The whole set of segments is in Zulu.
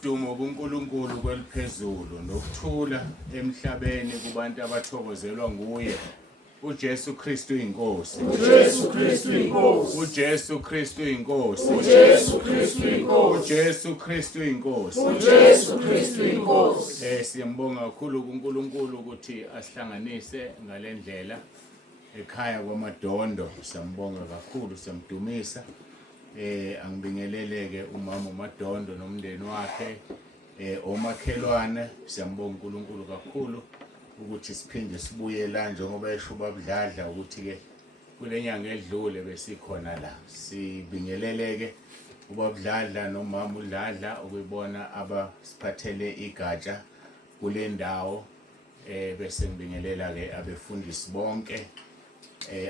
udumo kuNkulunkulu kweliphezulu nokuthula emhlabeni kubantu abathokozelwa nguye uJesu Kristu inkosi. uJesu Kristu inkosi. uJesu Kristu inkosi. uJesu Kristu inkosi. uJesu Kristu inkosi. uJesu Kristu inkosi. Siyambonga kakhulu kuNkulunkulu ukuthi asihlanganise ngalendlela ekhaya kwaMadondo. Siyambonga kakhulu, siyamdumisa. Angibingeleleke umama uMadondo nomndeni wakhe, omakhelwane. Siyambonga uNkulunkulu kakhulu ukuthi siphinde sibuye la njengoba esho babudladla ukuthi ke kule nyanga edlule besikhona la. Sibingeleleke ubabudladla nomama uDladla ukubona abasiphathele igatsha kule ndawo, bese ngibingelela ke abefundisi bonke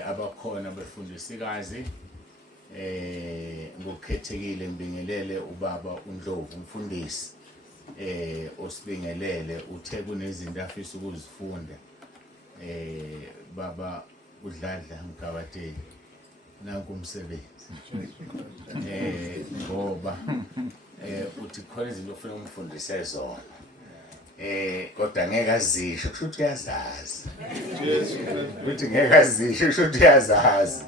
abakhona, abefundisikazi ngokukhethekile. Ngibingelele ubaba uNdlovu umfundisi osibingelele, uthe kunezinto afisa ukuzifunda. Baba uDladla Mkabateli, nanku umsebenzi. Ngoba uthi khona izinto ofuna umfundise zona, kodwa ngeke azisho, kusho ukuthi uyazazi. Uthi ngeke azisho, kusho ukuthi uyazazi.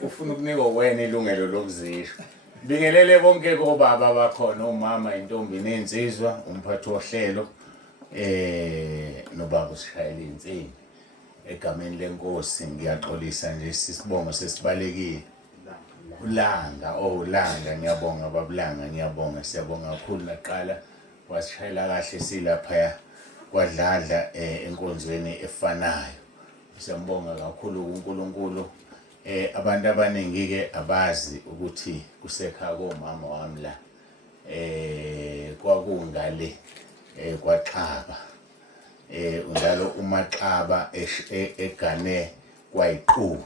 Ufuna ukunika wena ilungelo lokuzisho. Bingelele bonke kobaba abakhona, umama, intombi nensizwa, umphathi wohlelo, nobaba usishayela insini. Egameni lenkosi ngiyaxolisa nje sisibongo sesibalekile. Ulanga, ulanga, ngiyabonga babulanga, ngiyabonga, siyabonga kakhulu. Naqala wasishayela kahle silapha kwadladla enkonzweni efanayo. Siyambonga kakhulu uNkulunkulu. Abantu abaningi ke abazi ukuthi kusekhaya komama wami la kwakungale kwaXaba, njalo umaXaba egane kwayiqulu.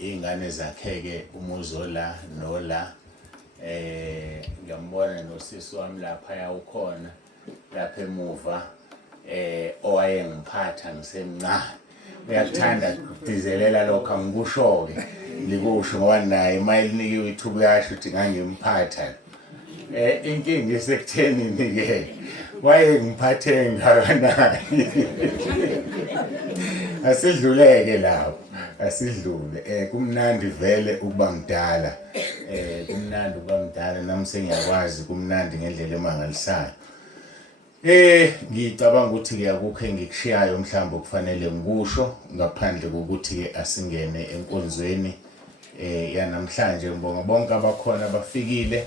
Ingane zakhe ke umuzo la nola, ngiyambona nosisi wami lapha yawukhona lapha emuva, owayengiphatha ngisemncane. Uyakuthanda ukudizelela lokho, angikusho-ke likusho ngoba naye mayelinikiwe ithuba uyasho ukuthi ngangimphatha. Inkinga isekuthenini-ke wayengiphathe ngakanani. Asidluleke lapho, asidlule. Kumnandi vele ukuba mdala, kumnandi ukuba mdala, nami sengiyakwazi kumnandi ngendlela emangalisayo. Ngicabanga ukuthi-ke akukho engikushiyayo mhlawumbe okufanele ngikusho ngaphandle kokuthi-ke asingene enkonzweni yanamhlanje. Ngibonga bonke abakhona abafikile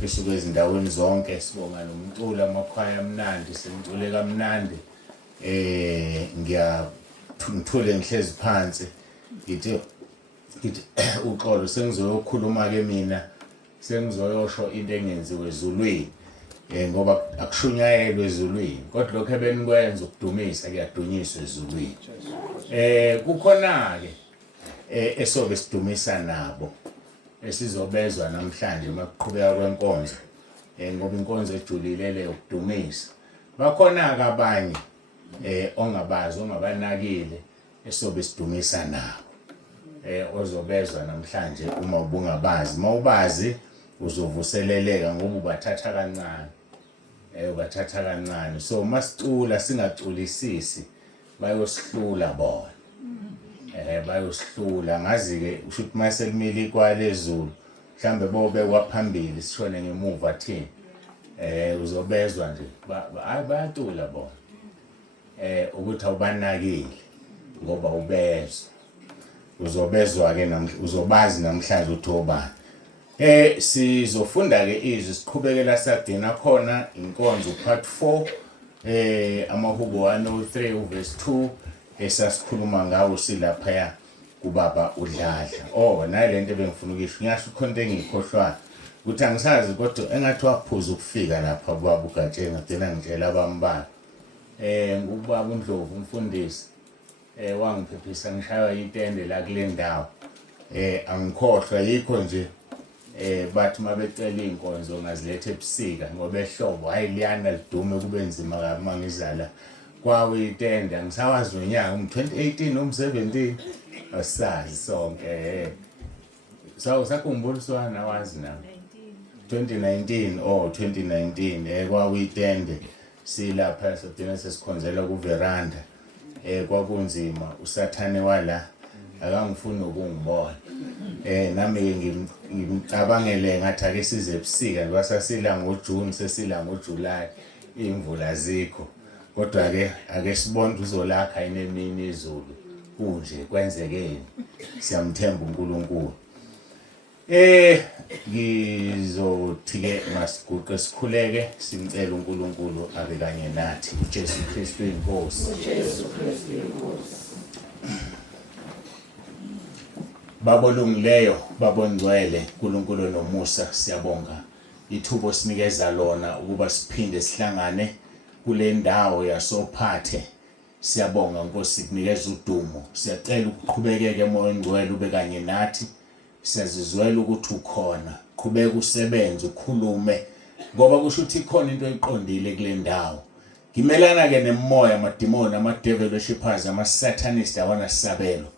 besuka ezindaweni zonke. Sibonga nomculo, amakhwaya amnandi, simcule kamnandi. Ngithule ngihlezi phansi ngithi uxolo sengizoyokhuluma-ke mina, sengizoyosho into engenziwe ezulwini. Ngoba akushunyayelwe ezulwini, kodwa lokho ebenikwenza ukudumisa kuyadunyiswa ezulwini. Kukhona-ke esobe sidumisa nabo esizobezwa namhlanje makuqhubeka kwenkonzo, ngoba inkonzo ejulile le yokudumisa. Bakhona-ke abanye ongabazi, ongabanakile esobe sidumisa nabo, ozobezwa namhlanje. Uma ubungabazi, mawubazi uzovuseleleka ngoba ubathatha kancane, ubathatha kancane. So masicula singaculisisi bayosihlula bona, bayosihlula. Ngazi-ke usho ukuthi maselimile ikwale ezulu mhlambe bobekwa phambili sishone ngemuva thina, uzobezwa nje hayi bayacula bona, ukuthi awubanakile ngoba ubezwa. Uzobezwa-ke uzobazi namhlanje ukuthi obani. Sizofunda-ke izwi siqhubekela sagcina khona inkonzo part 4, amaHubo 103 uverse 2, esasikhuluma ngawo silaphaya kubaba uDladla. Nayi lento ebengifuna ukuyisho, ngiyasho khona into engiyikhohlwayo ukuthi angisazi, kodwa engathi waphuza ukufika lapha kubaba uGatsheni, ngagcina ngitshela abambala. Ngubaba uNdlovu umfundisi wangiphephisa, ngishaywa yitende la kule ndawo. Angikhohlwa yikho nje bathi mabecela inkonzo ngazilethe ebusika ngoba ehlobo hayi liyana lidume kube nzima kabi mangizala kwawe itende. Angisawazi nonyaka 2018 noma 17 asazi sonke. Sakhumbula uswana wazi na 2019 kwakuyitende silapha sidina sesikhonzela ku veranda kwakunzima usathane wala akangifuni ukungibona nami ngimcabangele ngathi ake size ebusika ngoba sasila ngoJune sesila ngoJuly imvula zikho kodwa ke ake sibone uzolakha inemini izulu kunje kwenzekeni siyamthemba uNkulunkulu ngizothi ke masiguqe sikhuleke simcela uNkulunkulu abe kanye nathi uJesu Kristu inkosi Baba olungileyo Baba ongcwele uNkulunkulu nomusa siyabonga ithubo sinikeza lona ukuba siphinde sihlangane kule ndawo yasophathe siyabonga Nkosi kunikeza udumo siyacela ukuqhubekeke emoya ongcwele ube kanye nathi siyazizwela ukuthi ukhona qhubeka usebenze ukhulume ngoba kusho ukuthi ikhona into eqondile kule ndawo ngimelana ke nemoya amademoni amadevil worshippers ama-satanist awanasabelo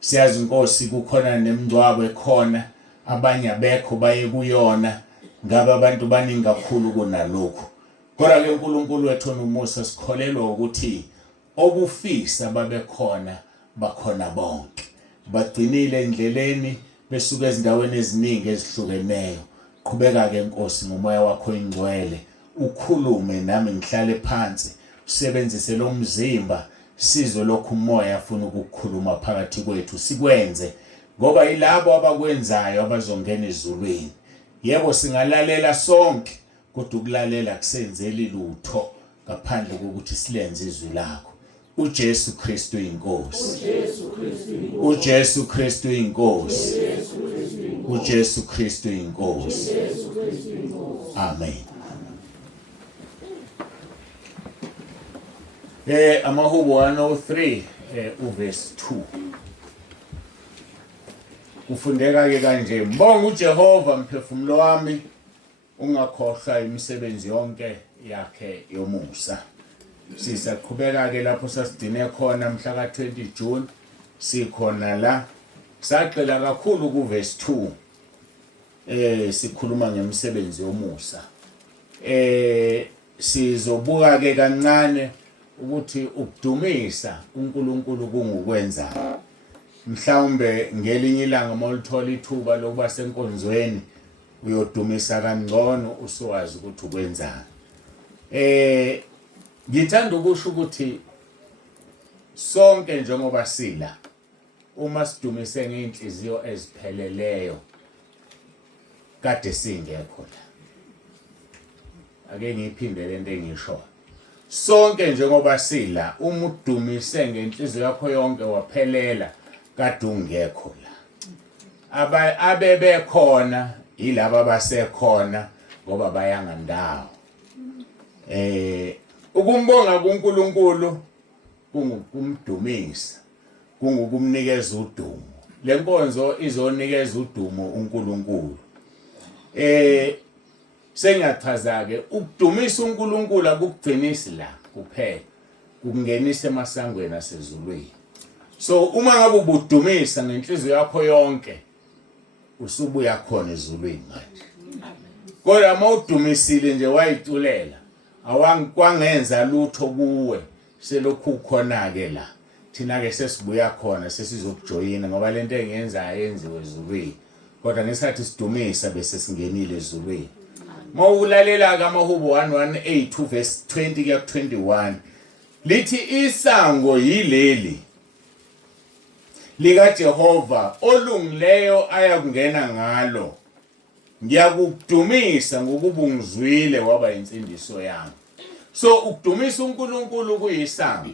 siyazi Nkosi kukhona nemngcwabo ekhona abanye abekho baye kuyona ngabe abantu baningi kakhulu kunalokho kodwa ke uNkulunkulu wethu nomusa sikholelwa ukuthi obufisa babekhona bakhona bonke bagcinile endleleni besuka ezindaweni eziningi ezihlukeneyo qhubeka ke Nkosi ngomoya wakho ingcwele ukhulume nami ngihlale phansi usebenzise lo mzimba sizwe lokhu umoya afuna ukukhuluma phakathi kwethu sikwenze ngoba yilabo abakwenzayo abazongena ezulwini yebo singalalela sonke kodwa ukulalela kusenzeli lutho ngaphandle kokuthi silenze izwi lakho uJesu Kristu inkosi uJesu Kristu inkosi uJesu Kristu inkosi amen amahubo 103 uverse 2 kufundeka ke kanje mbonga uJehova mphefumulo wami ungakhohlwa imisebenzi yonke yakhe yomusa sisaqhubeka ke lapho sasidine khona mhla ka 20 June sikhona la saqela kakhulu ku verse 2 sikhuluma ngemisebenzi yomusa sizobuka ke kancane ukuthi ukudumisa uNkulunkulu kungukwenza mhlawumbe ngelinye ilanga molithola ithuba lokuba senkonzweni uyodumisa kangcono usiwazi ukuthi ukwenzani ngithanda ukusho ukuthi sonke njengoba sila uma sidumise ngeinhliziyo ezipheleleyo kade singekho la ake ngiphinde lento engisho sonke njengoba sila uma udumise ngenhliziyo yakho yonke waphelela kade ungekho la abebe khona yilabo abasekhona ngoba bayanga ndawo ukumbonga kuNkulunkulu kungukumdumisa kungukumnikeza udumo lenkonzo izonikeza udumo uNkulunkulu sengiyachaza ke ukudumisa uNkulunkulu akugcinisi la kuphela kungenisa emasangweni asezulwini so uma ngabe ubudumisa ngenhliziyo yakho yonke usubuya khona ezulwini manje kodwa mawudumisile nje wayitulela awangikwangenza lutho kuwe selokhu khona ke la thina ke sesibuya khona sesizokujoyina ngoba lento engiyenzayo yenziwe ezulwini kodwa ngesikhathi sidumisa bese singenile ezulwini mawulalela ke amahubo 118 verse 20 kuya 21 lithi isango yileli lika Jehova olungileyo ayakungena ngalo ngiyakudumisa ngokuba ungizwile waba insindiso yami so ukudumisa uNkulunkulu kuyisango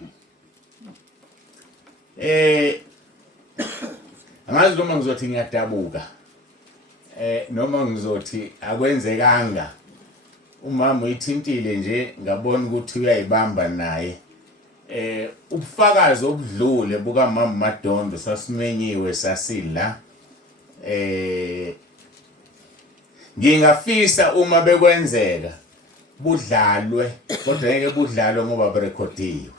angazi noma ngizothi ngiyadabuka noma ngizothi akwenzekanga umama uyithintile nje ngabona ukuthi uyayibamba naye ubufakazi obudlule buka mama Madondo sasimenyiwe sasila ngingafisa uma bekwenzeka budlalwe kodwa ngeke budlalwe ngoba berekhodiwe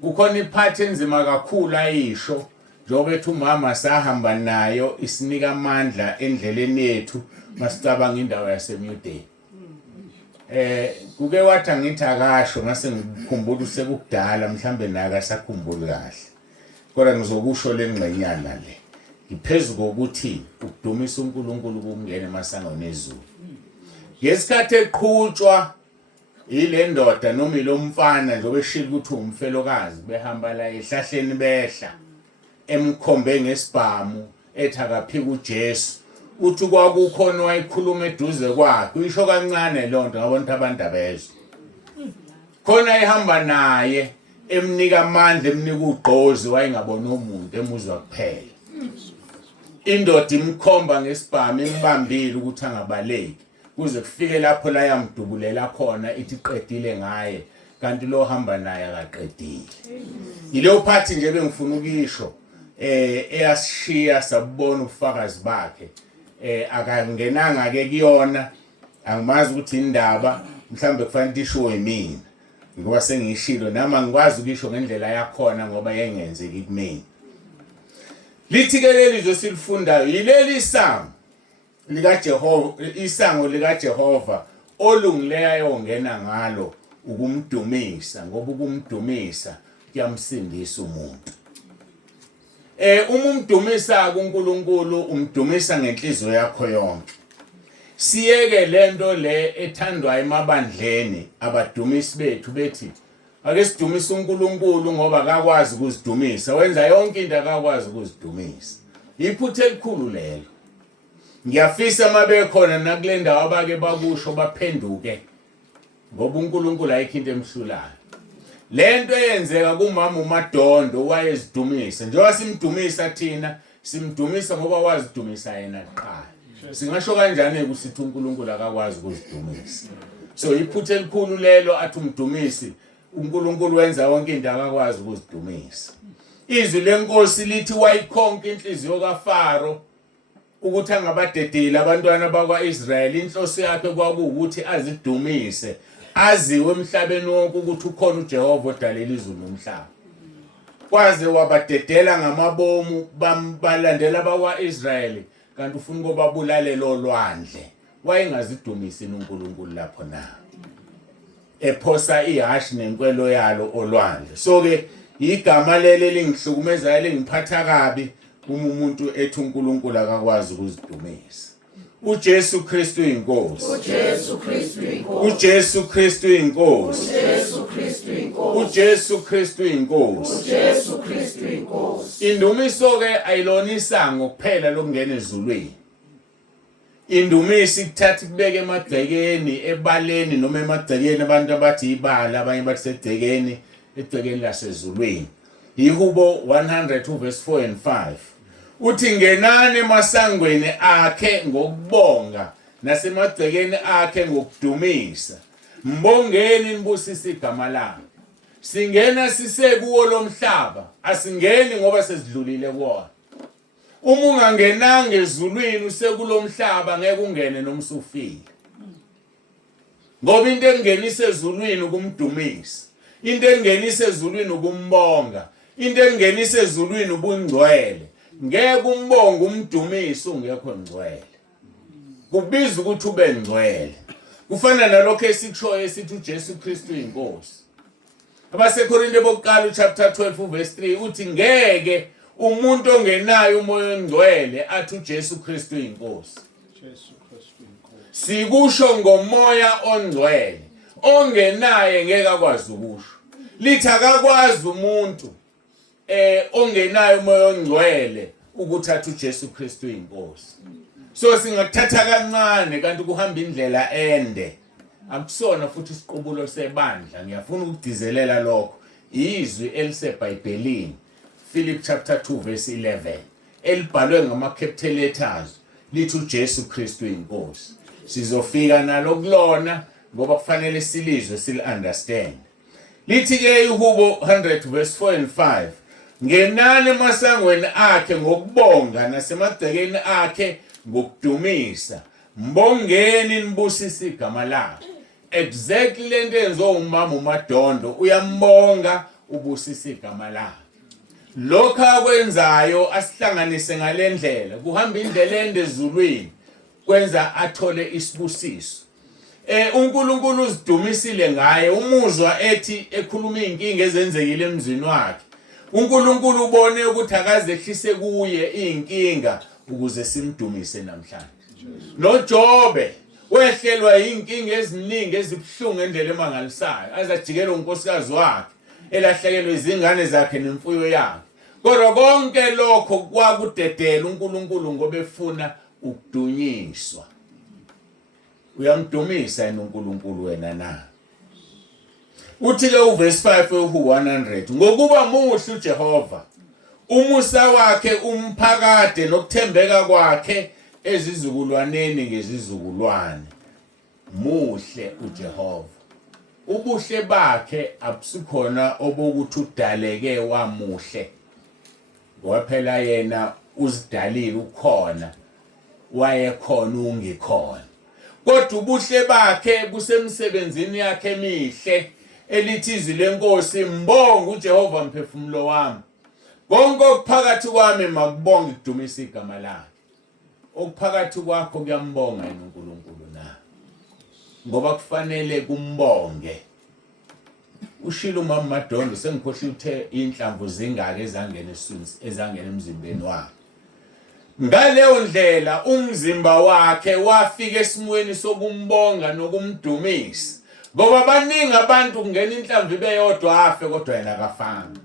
kukhona iphathi enzima kakhulu ayisho njengoba ethi umama sahamba nayo isinika amandla endleleni yethu masicabanga indawo yaseMuday. Kuke wathi angithi akasho ngase ngikhumbula usekudala mhlambe naye akasakhumbuli kahle. Kodwa ngizokusho lengxenyana le. Iphezulu kokuthi ukudumisa uNkulunkulu kumngene emasangweni ezulu. Ngesikhathi eqhutshwa ile ndoda noma ilomfana njengoba eshilo ukuthi umfelokazi behamba la ehlahleni behla emkhombe ngesibhamu ethi akaphika uJesu. Uthi kwakukhona wayikhuluma eduze kwakhe uyisho kancane lonto ngabona abantu abezwe. Khona ehamba naye emnika amandla emnika ugqozi wayengabona umuntu emuzwa kuphela. Indoda imkhomba ngesibhamu imbambile ukuthi angabaleki kuze kufike lapho la yamdubulela khona ithi qedile ngaye kanti lo hamba naye akaqedile. Yileyo phathi nje bengifuna ukisho eyashiya sabona ubufakazi bakhe. Akangenanga ke kuyona angimazi ukuthi indaba mhlambe kufanele isho yimina ngoba sengishilo nami ngikwazi ukisho ngendlela yakhona ngoba yengenzeki kumina. Lithi ke leli zosilifundayo yileli sango lika Jehova, isango lika Jehova olungileyo ongena ngalo ukumdumisa ngoba ukumdumisa kuyamsindisa umuntu. Uma umdumisa kuNkulunkulu umdumisa ngenhliziyo yakho yonke. Siyeke lento le ethandwa emabandleni abadumisi bethu bethi ake sidumisa uNkulunkulu ngoba akakwazi ukuzidumisa wenza yonke into akakwazi ukuzidumisa. Iphuthe elikhulu lelo. Ngiyafisa mabekhona nakule ndawo abake bakusho baphenduke ngoba uNkulunkulu ayikho into emhlulayo. Lento eyenzeka kumama uMadondo wayezidumisa njengoba simdumisa thina simdumisa ngoba wazidumisa yena kuqala. Singasho kanjani ukuthi uNkulunkulu akakwazi ukuzidumisa. So iphuthe elikhulu lelo athi umdumisi uNkulunkulu wenza yonke into akakwazi ukuzidumisa. Izwi lenkosi lithi wayikhonka inhliziyo kaFaro ukuthi angabadedeli abantwana bakwaIsrayeli. Inhloso yakhe kwakuwukuthi azidumise aziwe emhlabeni wonke ukuthi ukhona uJehova odalela izulu nomhlaba. Kwaze wabadedela ngamabomu balandela bakwaIsrayeli kanti ufuna ukubabulale lo lwandle. Wayengazidumisi uNkulunkulu lapho na. Ephosa ihashi nenkwelo yalo olwandle. So ke igama leli lingihlukumeza lingiphatha kabi uma umuntu ethi uNkulunkulu akakwazi ukuzidumisa. uJesu Kristu inkosi. uJesu Kristu inkosi. uJesu Kristu inkosi. uJesu Kristu inkosi. uJesu Kristu inkosi. uJesu Kristu inkosi. Indumiso ke ayilona isango kuphela lokungena ezulwini. Indumisi kuthatha kubeke emagcekeni ebaleni noma emagcekeni abantu abathi ibala abanye bathi segcekeni egcekeni lasezulwini. Ihubo 100 verse 4 and 5. Uthi ngenani emasangweni akhe ngokubonga nasemagcekeni akhe ngokudumisa. Mbongeni nibusisa igama lakhe. Singena sisekuwo lomhlaba asingeni ngoba sesidlulile kuwona. Uma ungangenanga ezulwini usekulomhlaba ngeke ungene noma usufile. Ngoba into engenisa ezulwini ukumdumisa. Into engenisa ezulwini ukumbonga. Into engenisa ezulwini ubungcwele. Ngeke umbonga umdumisa ungekho ngcwele. Kubiza ukuthi ube ngcwele. Kufana nalokho esikushoyo esithi uJesu Kristu inkosi. Abasekorinte bokuqala chapter 12 verse 3 uthi ngeke umuntu ongenayo umoya ongcwele athi uJesu Kristu inkosi. Jesu Kristu inkosi. Sikusho ngomoya ongcwele. Ongenaye ngeke akwazi ukusho. Lithi akakwazi umuntu ongenayo umoya ongcwele ukuthi athi uJesu Kristu inkosi. So singathatha kancane kanti kuhamba indlela ende. Akusona futhi isiqubulo sebandla. Ngiyafuna ukudizelela lokho. Izwi eliseBhayibhelini Philip chapter 2 verse 11 elibhalwe ngama capital letters lithi uJesu Kristu inkosi. Sizofika nalo kulona ngoba kufanele silizwe understand. Lithi ke ihubo 100 verse 4 and 5 ngenani emasangweni akhe ngokubonga nasemagcekeni akhe ngokudumisa. Mbongeni nibusisa igama lakhe. Exactly lento enzo umama uMadondo uyambonga ubusisa igama lakhe. lokho akwenzayo asihlanganise ngalendlela kuhamba indlela ende ezulwini kwenza athole isibusiso. uNkulunkulu uzidumisile ngaye umuzwa ethi ekhuluma inkinga ezenzekile emzini wakhe. uNkulunkulu ubone ukuthi akazehlise kuye inkinga ukuze simdumise namhlanje. noJobe wehlelwa inkinga eziningi ezibhlungu endlela emangalisayo azajikelwa unkosikazi wakhe elahlekelwe izingane zakhe nemfuyo yakhe. Kodwa konke lokho kwakudedela uNkulunkulu ngoba efuna ukudunyiswa. Uyamdumisa yena uNkulunkulu wena na. Uthi ke uverse 5 u100 ngokuba muhle uJehova umusa wakhe umphakade nokuthembeka kwakhe ezizukulwaneni ngezizukulwane. Muhle uJehova. Ubuhle bakhe abusikhona obokuthi udaleke wamuhle. Ngoba phela yena uzidalile ukhona wayekhona ungikhona. Kodwa ubuhle bakhe busemsebenzini yakhe emihle elithi izwi lenkosi mbonga uJehova mphefumulo wami. Konke okuphakathi kwami makubonge kudumisa igama lakhe. Okuphakathi kwakho kuyambonga yena uNkulunkulu na. Ngoba kufanele kumbonge. Ushilo uMama Madondo sengikhohle uthe inhlamvu zingake ezangena emzimbeni wakhe. Ngaleyo ndlela umzimba wakhe wafika esimweni sokumbonga nokumdumisa. Ngoba baningi abantu kungena inhlamvu beyodwa afe kodwa yena akafanga.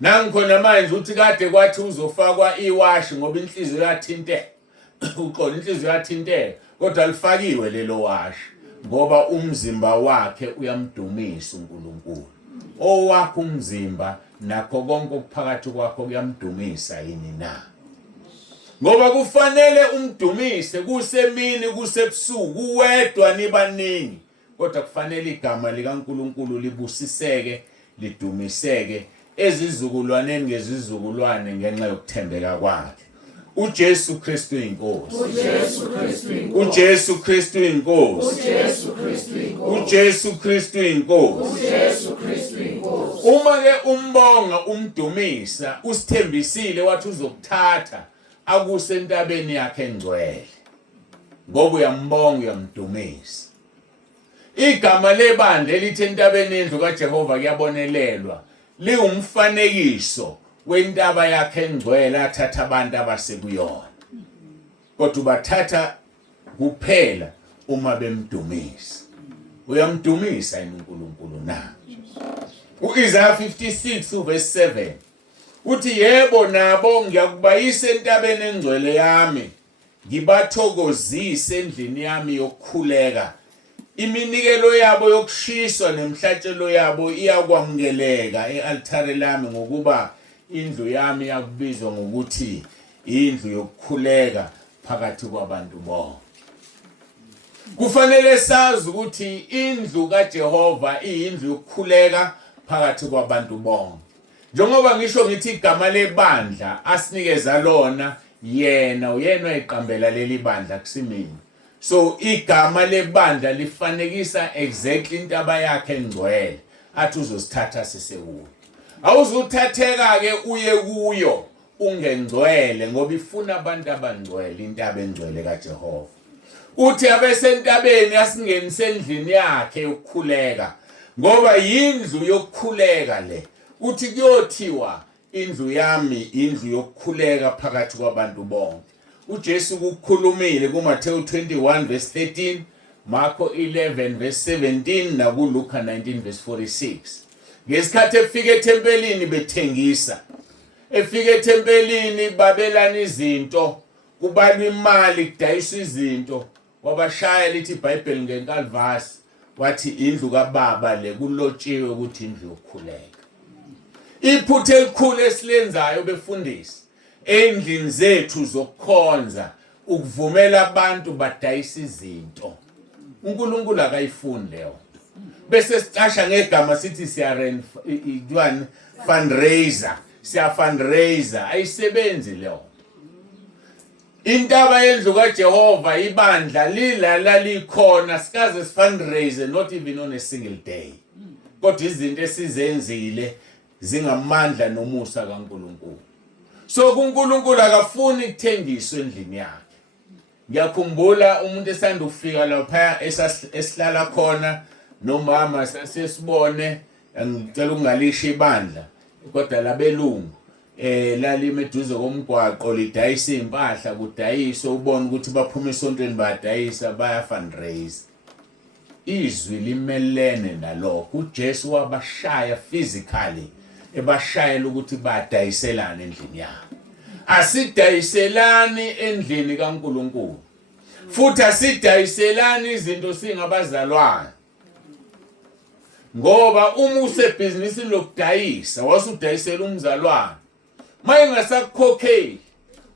Nangikhona manje uthi kade kwathi uzofakwa iwashi ngoba inhliziyo yathinteka. Uqola inhliziyo yathinteka kodwa alifakiwe lelo washi ngoba umzimba wakhe uyamdumisa uNkulunkulu. Owakho umzimba nakho konke okuphakathi kwakho kuyamdumisa yini na. Ngoba kufanele umdumise kusemini kusebusuku wedwa nibaningi kodwa kufanele igama likaNkulunkulu libusiseke lidumiseke ezizukulwaneni ngezizukulwane ngenxa yokuthembeka kwakhe. uJesu Kristu inkosi. uJesu Kristu inkosi. uJesu Kristu inkosi. Uma ke umbonga umdumisa usithembisile wathi uzokuthatha akuse entabeni yakhe engcwele. Ngoba uyambonga uyamdumisa. Igama lebandla elithi entabeni endlu kaJehova kuyabonelelwa liwumfanekiso wentaba yakhe engcwele athatha abantu abasekuyona. Kodwa ubathatha kuphela uma bemdumisa. Uyamdumisa yena uNkulunkulu na. uIsaiah 56 verse 7 uthi yebo nabo ngiyakubayisa entabeni engcwele yami ngibathokozise endlini yami yokukhuleka. Iminikelo yabo yokushiswa nemhlatshelo yabo iyakwamukeleka ealtare lami ngokuba indlu yami yakubizwa ngokuthi indlu yokukhuleka phakathi kwabantu bonke. Kufanele sazi ukuthi indlu kaJehova iyindlu yokukhuleka phakathi kwabantu bonke. Njengoba ngisho ngithi igama lebandla asinikeza lona yena uyena eqambela leli bandla kusimini. So igama lebandla lifanekisa exactly intaba yakhe engcwele athi uzosithatha sisekuyo. Awuzuthatheka ke uye kuyo ungengcwele ngoba ifuna abantu abangcwele intaba engcwele kaJehova. Uthi abesentabeni asingenise endlini yakhe yokukhuleka ngoba yindlu yokukhuleka le. Uthi kuyothiwa indlu yami indlu yokukhuleka phakathi kwabantu bonke. uJesu ukukhulumile kuMathewu 21 verse 13, Marko 11 verse 17 na kuLuka 19 verse 46. Ngesikhathi efika ethempelini bethengisa. Efika ethempelini babelana izinto, kubalwa imali kudayiswa izinto. Wabashaya lithi iBhayibheli ngenkalvasi wathi indlu kaBaba le kulotshiwe ukuthi indlu yokukhuleka. Iphutha elikhulu esilenzayo befundisi endlini zethu zokukhonza ukuvumela abantu badayisa izinto. uNkulunkulu akayifuni leyo. Bese sicasha ngegama sithi fundraiser, siya fundraiser ayisebenzi leyo. Intaba yendlu kaJehova ibandla lilala likhona sikaze fundraise not even on a single day. Kodwa izinto esizenzile zingamandla nomusa kaNkulunkulu. So kuNkulunkulu akafuni ukuthengiswa endlini yakhe. Ngiyakhumbula umuntu esanda ukufika lapha esihlala khona nomama sasesibone ngicela ukungalisha ibandla kodwa labelungu lalime eduze komgwaqo lidayisa impahla kudayisa ubone ukuthi baphuma esontweni badayisa baya fundraise. Izwi limelene nalokho uJesu wabashaya physically ebashayela ukuthi badayiselane endlini yabo. Asidayiselani endlini kaNkulunkulu futhi asidayiselani izinto singabazalwane ngoba uma usebhizinisini lokudayisa wasudayisela umzalwane mayingasakukhokheli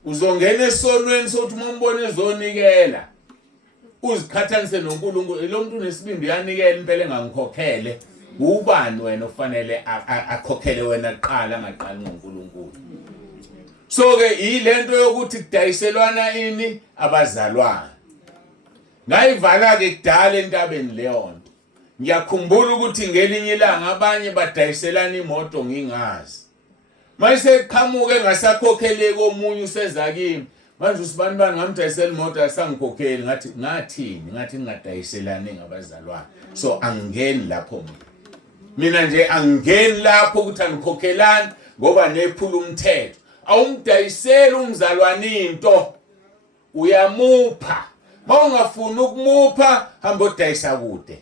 uzongena esonweni sokuthi umbone ezonikela uzikhathanise noNkulunkulu lo muntu unesibindi uyanikela impela engangikhokhele ubani wena ofanele akhokhele wena kuqala angaqali ngoNkulunkulu. So ke ilento yokuthi kudayiselwana ini abazalwane ngayivala ke kudala entabeni leyo nto. Ngiyakhumbula ukuthi ngelinye ilanga abanye badayiselana imoto ngingazi mayise qhamuke ngasakhokhele komunye useza kimi manje usibani bani ngamdayisela imoto asangikhokheli ngathi ngingadayiselane ngabazalwane. So angeni lapho mina nje angeni lapho ukuthi angikhokhelani ngoba nephula umthetho. Awumdayisela umzalwane into uyamupha mawungafuni ukumupha hamba udayisa kude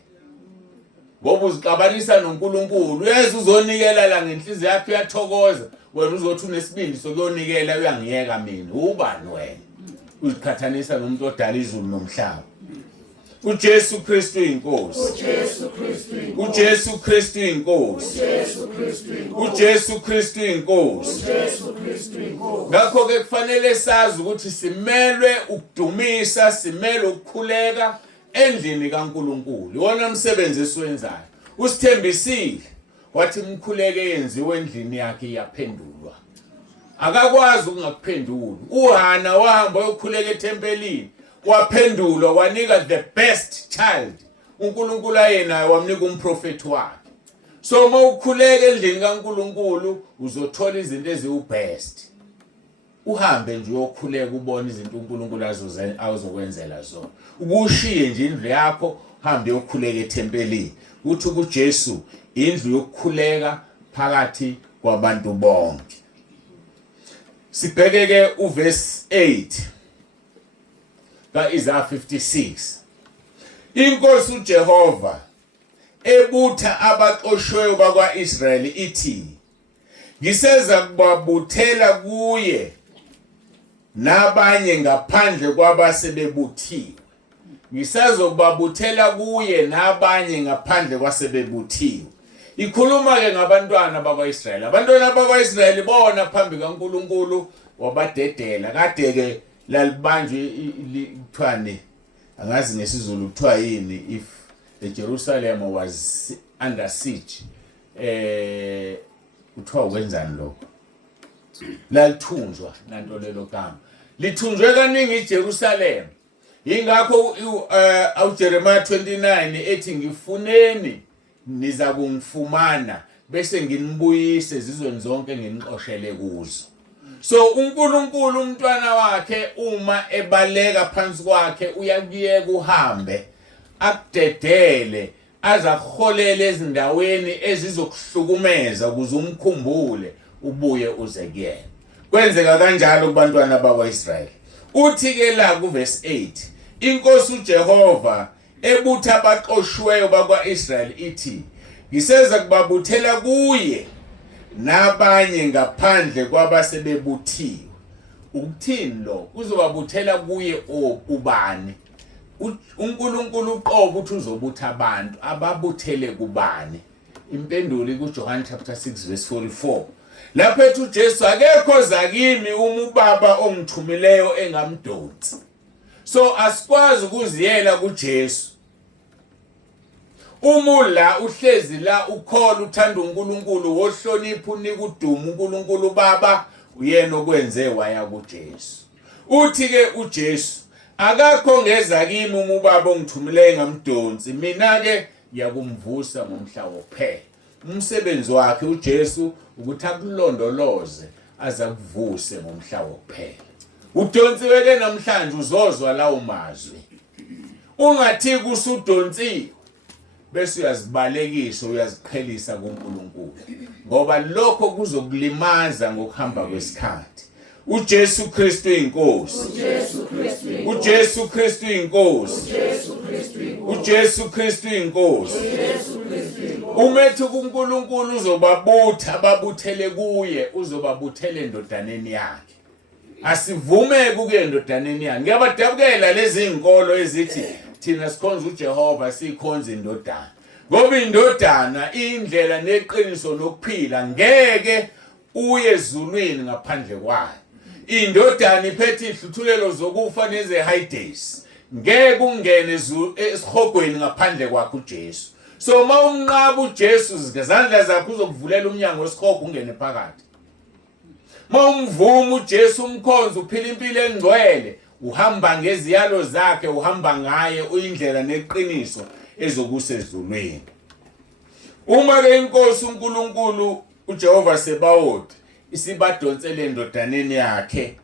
ngoba uzixabanisa noNkulunkulu. Uyeza uzonikela la ngenhliziyo yakho uyathokoza wena uzothi unesibindi sokuyonikela uyangiyeka mina ubani wena uziqhathanisa nomuntu odala izulu nomhlaba. uJesu Kristu inkosi. uJesu Kristu inkosi. uJesu Kristu inkosi. uJesu Kristu inkosi. uJesu Kristu inkosi. uJesu Kristu inkosi. Ngakho ke kufanele sazi ukuthi simelwe ukudumisa simelwe ukukhuleka endlini kaNkulunkulu. Iwona umsebenzi esiwenzayo. Usithembisile wathi umkhuleke yenziwe endlini yakhe yaphendulwa. Akakwazi ukungakuphendula. uHana wahamba yokhuleka eThempelini waphendulwa wanika the best child. uNkulunkulu ayena wamnika umprofeti wakhe. So mawukhuleka endlini kaNkulunkulu uzothola izinto eziwubest. Uhambe nje uyokhuleka ubone izinto uNkulunkulu azokwenzela zona. Ukushiye nje indlu yakho hambe uyokhuleka eThempelini. Uthi kuJesu indlu yokukhuleka phakathi kwabantu bonke. Sibheke ke uverse 8 kaIsaiah 56. Inkosi uJehova ebutha abaxoshweyo bakwaIsrayeli ithi ngiseza kubabuthela kuye nabanye ngaphandle kwabasebebuthiwe. Ngisazokubabuthela kuye nabanye ngaphandle kwasebebuthiwe. Ikhuluma ke ngabantwana bakwaIsrayeli. Abantwana bakwaIsrayeli bona phambi kaNkulunkulu wabadedela kade ke lalibanjwe ithwane angazi ngesizulu kuthiwa yini if the Jerusalem was under siege kuthiwa ukwenzani lokho lalithunjwa nanto lelo gama lithunjwe kaningi iJerusalem. Ingakho uJeremiah 29 ethi ngifuneni niza kungifumana bese nginibuyise izizweni zonke nginixoshele kuzo. So uNkulunkulu umntwana wakhe uma ebaleka phansi kwakhe uyakuyeka uhambe akudedele azakuholele ezindaweni ezizokuhlukumeza ukuze umkhumbule ubuye uze kuyena. Kwenzeka kanjalo kubantwana bakwaIsrayeli. Uthi ke la kuverse 8 inkosi uJehova ebutha abaqoshweyo bakwaIsrayeli ithi ngiseza kubabuthela kuye nabanye ngaphandle kwabasebebuthiwe. Ukuthini lo uzobabuthela kuye ubani? uNkulunkulu uqobo uthi uzobutha abantu ababuthele kubani? Impendulo kuJohn chapter 6 verse 44. Lapho ethi uJesu akekho zakimi ubaba ongithumileyo engamdonsi. So asikwazi ukuziyela kuJesu. Umula uhlezi la ukhola uthanda uNkulunkulu wohlonipha unika udumo uNkulunkulu Baba uyena okwenze waya kuJesu. Uthi ke uJesu akakho ngeza kimi ubaba ongithumileyo engamdonsi mina ke ngiyakumvusa ngomhla wokuphela. umsebenzi wakhe uJesu ukuthi akulondoloze aza kuvuse ngomhla wokuphela. Udonsiwe ke namhlanje uzozwa lawo mazwi. Ungathi kusudonsiwe bese uyazibalekisa uyaziqhelisa kuNkulunkulu ngoba lokho kuzokulimaza ngokuhamba kwesikhathi. uJesu Kristu inkosi. uJesu Kristu inkosi. uJesu Kristu inkosi. Umethi kuNkulunkulu uzobabutha ababuthele kuye uzobabuthele endodaneni yakhe. Asivume kuke endodaneni yakhe. Ngiyabadabukela lezi inkolo ezithi thina sikhonza uJehova sikhonza indodana. Ngoba indodana indlela neqiniso nokuphila ngeke uye ezulwini ngaphandle kwayo. Indodana iphethe ihluthulelo zokufa neze-Hades. Ngeke ungene esihogweni ngaphandle kwakhe uJesu. So uma unqaba uJesu ngezandla zakhe uzokuvulela umnyango wesihogo ungene phakathi. Uma umvuma uJesu umkhonza uphila impilo engcwele uhamba ngeziyalo zakhe uhamba ngaye uyindlela neqiniso ezokusezulwini. Uma ke inkosi uNkulunkulu uJehova Sebawothi isibadonsele endodaneni yakhe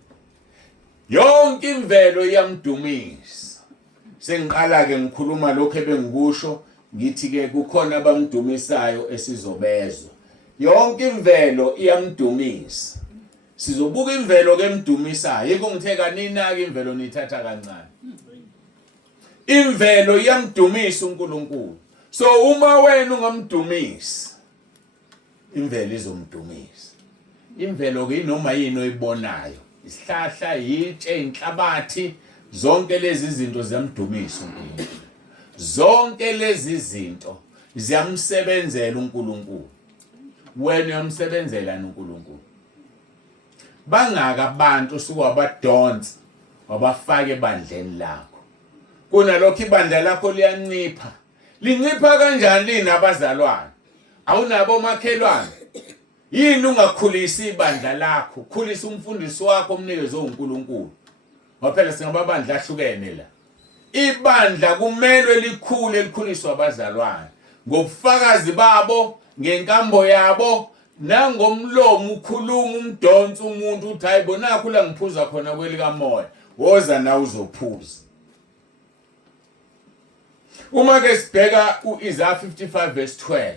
yonke imvelo iyamdumisa. Sengiqala ke ngikhuluma lokho ebengikusho ngithi ke kukhona abamdumisayo esizobezwa. Yonke imvelo iyamdumisa. Sizobuka imvelo ke emdumisayo. Yiko ngithe kanina ke imvelo nithatha kancane. Imvelo iyamdumisa uNkulunkulu. So uma wena ungamdumisi imvelo izomdumisa. Imvelo ke inoma yini oyibonayo. Isihlahla, yitshe, inhlabathi, zonke lezi zinto ziyamdumisa uNkulunkulu. Zonke lezi zinto ziyamsebenzela uNkulunkulu. Wena uyamsebenzela uNkulunkulu. Bangaka abantu suku abadonsa wabafake ebandleni lakho. Kunalokho ibandla lakho liyancipha. Lincipha kanjani lina abazalwane? Awunabo makhelwane. Yini ungakhulisa ibandla lakho? Khulisa umfundisi wakho omnikeze uNkulunkulu. Ngoba singababandla ahlukene la. Ibandla kumele likhule likhuliswa abazalwane ngobufakazi babo, ngenkambo yabo, nangomlomo ukhuluma umdonsa umuntu uthi hayibo nakho la ngiphuza khona kwelikamoya. Woza na uzophuza. Uma ke sibheka uIsaiah 55 verse 12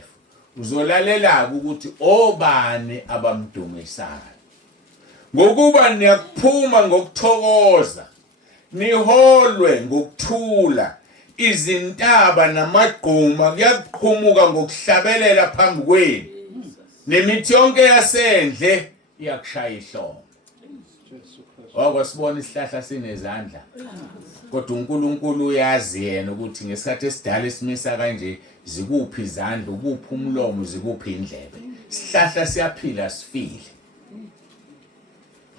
uzolalela ukuthi obani abamdumisayo. Ngokuba niyakuphuma ngokuthokoza, niholwe ngokuthula, izintaba namagquma kuyaqhumuka ngokuhlabelela phambi kwenu. Nemithi yonke yasendle iyakushaya ihlombe. Wakwasibona isihlahla sinezandla. Kodwa uNkulunkulu uyazi yena ukuthi ngesikhathi esidala esimisa kanje zikuphi izandla, ukuphi umlomo, zikuphi indlebe. Isihlahla siyaphila sifile.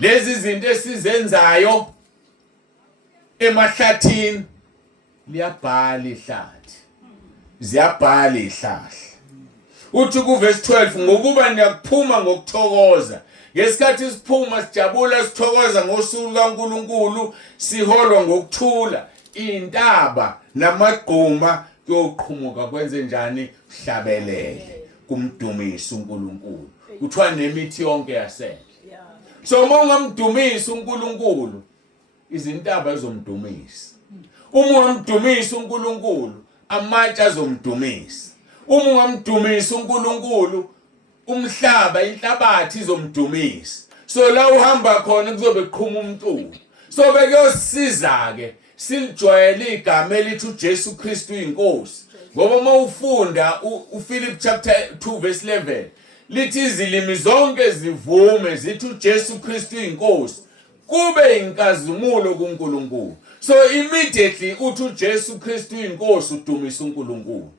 Lezi zinto esizenzayo emahlathini liyabhala ihlathi. Ziyabhala ihlahla. Uthi ku verse 12 ngokuba niyakuphuma ngokuthokoza. Ngesikhathi siphuma sijabula sithokoza ngosuku kaNkulunkulu siholwa ngokuthula. Intaba namagquma kuyoqhumuka kwenze njani? Hlabelele kumdumisa uNkulunkulu. Kuthiwa nemithi yonke yasendle. So uma ungamdumisa uNkulunkulu izintaba ezomdumisa. Uma ungamdumisa uNkulunkulu amatshe azomdumisa. Uma ungamdumisa uNkulunkulu umhlaba inhlabathi izomdumisa. So la uhamba khona kuzobe kuqhuma umculo. So bekuyosiza ke silijwayele igama elithi uJesu Kristu inkosi. Ngoba uma ufunda uPhilip chapter 2 verse 11 lithi izilimi zonke zivume zithi uJesu Kristu inkosi kube inkazimulo kuNkulunkulu. So immediately uthi uJesu Kristu inkosi udumisa uNkulunkulu.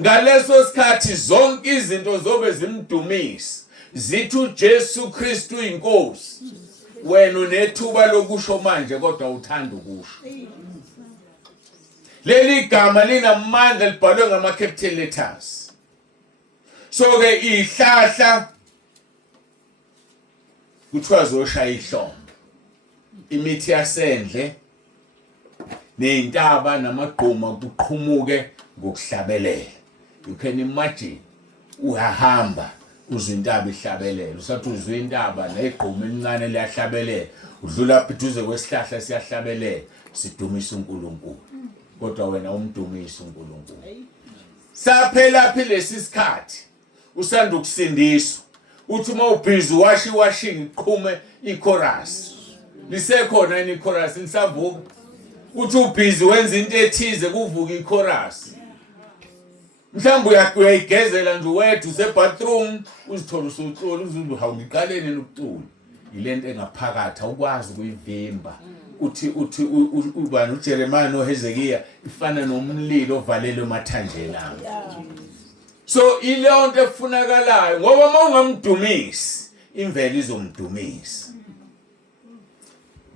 Ngaleso sikhathi zonke izinto zobe zimdumisa zithi uJesu Kristu inkosi. Wena unethuba lokusho manje kodwa uthanda ukusho. Leli gama linamandla libhalwe ngama capital letters. So ke ihlahla kuthiwa zoshaya ihlombe. Imithi yasendle nezintaba namagquma kuqhumuke ngokuhlabelela. You can imagine uyahamba uzwe intaba ihlabelela usathi uzwe intaba negquma elincane liyahlabelela udlula apha eduze kwesihlahla siyahlabelela sidumisa uNkulunkulu kodwa wena umdumisa uNkulunkulu saphela phi lesi sikhathi usanda ukusindiswa uthi uma ubhizi washing iqhume ichorus lisekhona ini chorus nisavuka uthi ubhizi wenza into ethize kuvuka ichorus mhlawumbe uyayigezela nje wedwa usebathroom uzithola usucula uzuthi hawungiqaleni nokucula yilento engaphakathi awukwazi ukuyivimba uthi ubani uJeremiah noHezekiah ifana nomlilo ovalelwe emathanjeni ami so ilonto efunakalayo ngoba mawungamdumisi imvelo izomdumisa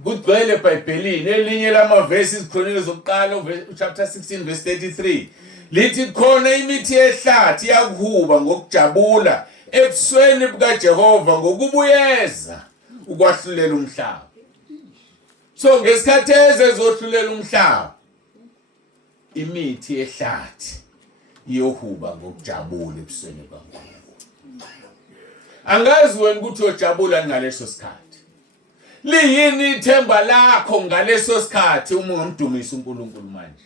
kugcwele eBhayibhelini elinye lamavesi izikhonile zokuqala chapter 16 verse 33 lithi khona imithi yehlathi yakuhuba ngokujabula ebusweni bukaJehova ngokubuyeza ukwahlulela umhlaba so ngesikhathi ezehlulela umhlaba imithi yehlathi iyohuba ngokujabula ebusweni bukaNkulunkulu angazi wena ukuthi uyojabula ngaleso sikhathi liyini ithemba lakho ngaleso sikhathi uma ungamdumisa uNkulunkulu manje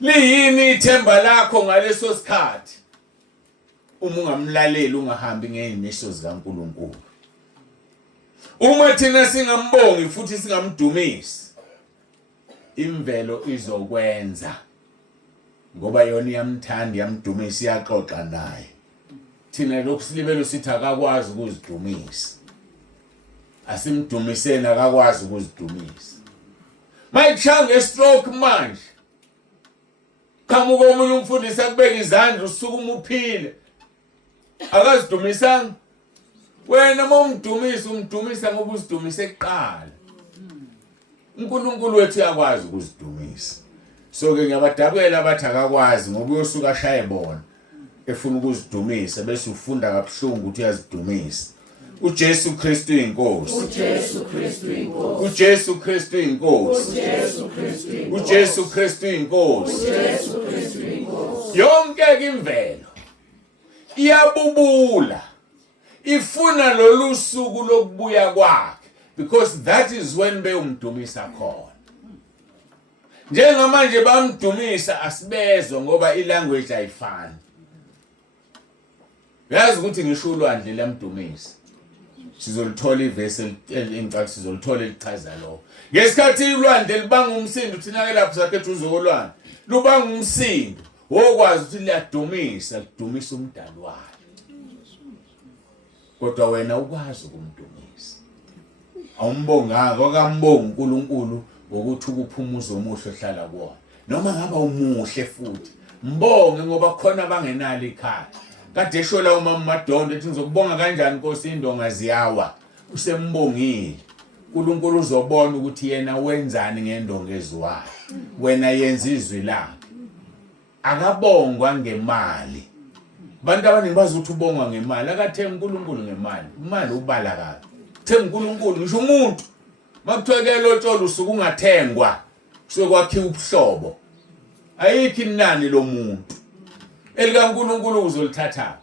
liyini ithemba lakho ngaleso sikhathi uma ungamlalela ungahambi ngezimisho zikaNkulunkulu uma thina singambongi futhi singamdumisi imvelo izokwenza ngoba yona iyamthanda iyamdumisa iyaxoxa naye thina lokhu silibelo sithi akakwazi ukuzidumisa asimdumiseni akakwazi ukuzidumisa mayichanga stroke manje qamuka omunye umfundisi akubeka izandla usukuma uphile akazidumisanga wena umdumisa ngoba uzidumise kuqala uNkulunkulu wethu uyakwazi ukuzidumisa so ke ngiyabadabukela abathi akakwazi ngoba uyosuka ashaye bona efuna ukuzidumisa bese ufunda kabuhlungu ukuthi uyazidumisa uJesu Kristu inkosi uJesu Kristu inkosi uJesu Kristu inkosi uJesu Kristu inkosi uJesu Kristu inkosi uJesu Kristu inkosi yonke imvelo iyabubula ifuna lolu suku lokubuya kwakhe because that is when beyumdumisa khona njengamanje bamdumisa asibezwe ngoba ilanguage ayifani yazi ukuthi ngisho ulwandle lamdumisa sizolithola ivesi engicaki sizolithola elichaza lo ngesikhathi ulwandle libanga umsindo thina ke lapho sakhethe uzokolwane lubanga umsindo wokwazi ukuthi liyadumisa lidumisa umdali wakhe kodwa wena ukwazi ukumdumisa awumbonganga okambonga uNkulunkulu ukuthi ukuphumuza omuhle ohlala kuwona noma ngaba umuhle futhi mbonge ngoba khona abangenalo ikhaya kade eshola umama Madondo ethi ngizokubonga kanjani Nkosi indonga ziyawa usembongile uNkulunkulu uzobona ukuthi yena wenzani ngendonga eziwayo wena yenza izwi lakhe akabongwa ngemali abantu abaningi bazi ukuthi ubongwa ngemali akathenga uNkulunkulu ngemali imali ubala kabi thenga uNkulunkulu ngisho umuntu makuthiwe lotsholo usuku ungathengwa sokwakhiwa ubuhlobo ayikho inani lomuntu elikaNkulunkulu uzolithatha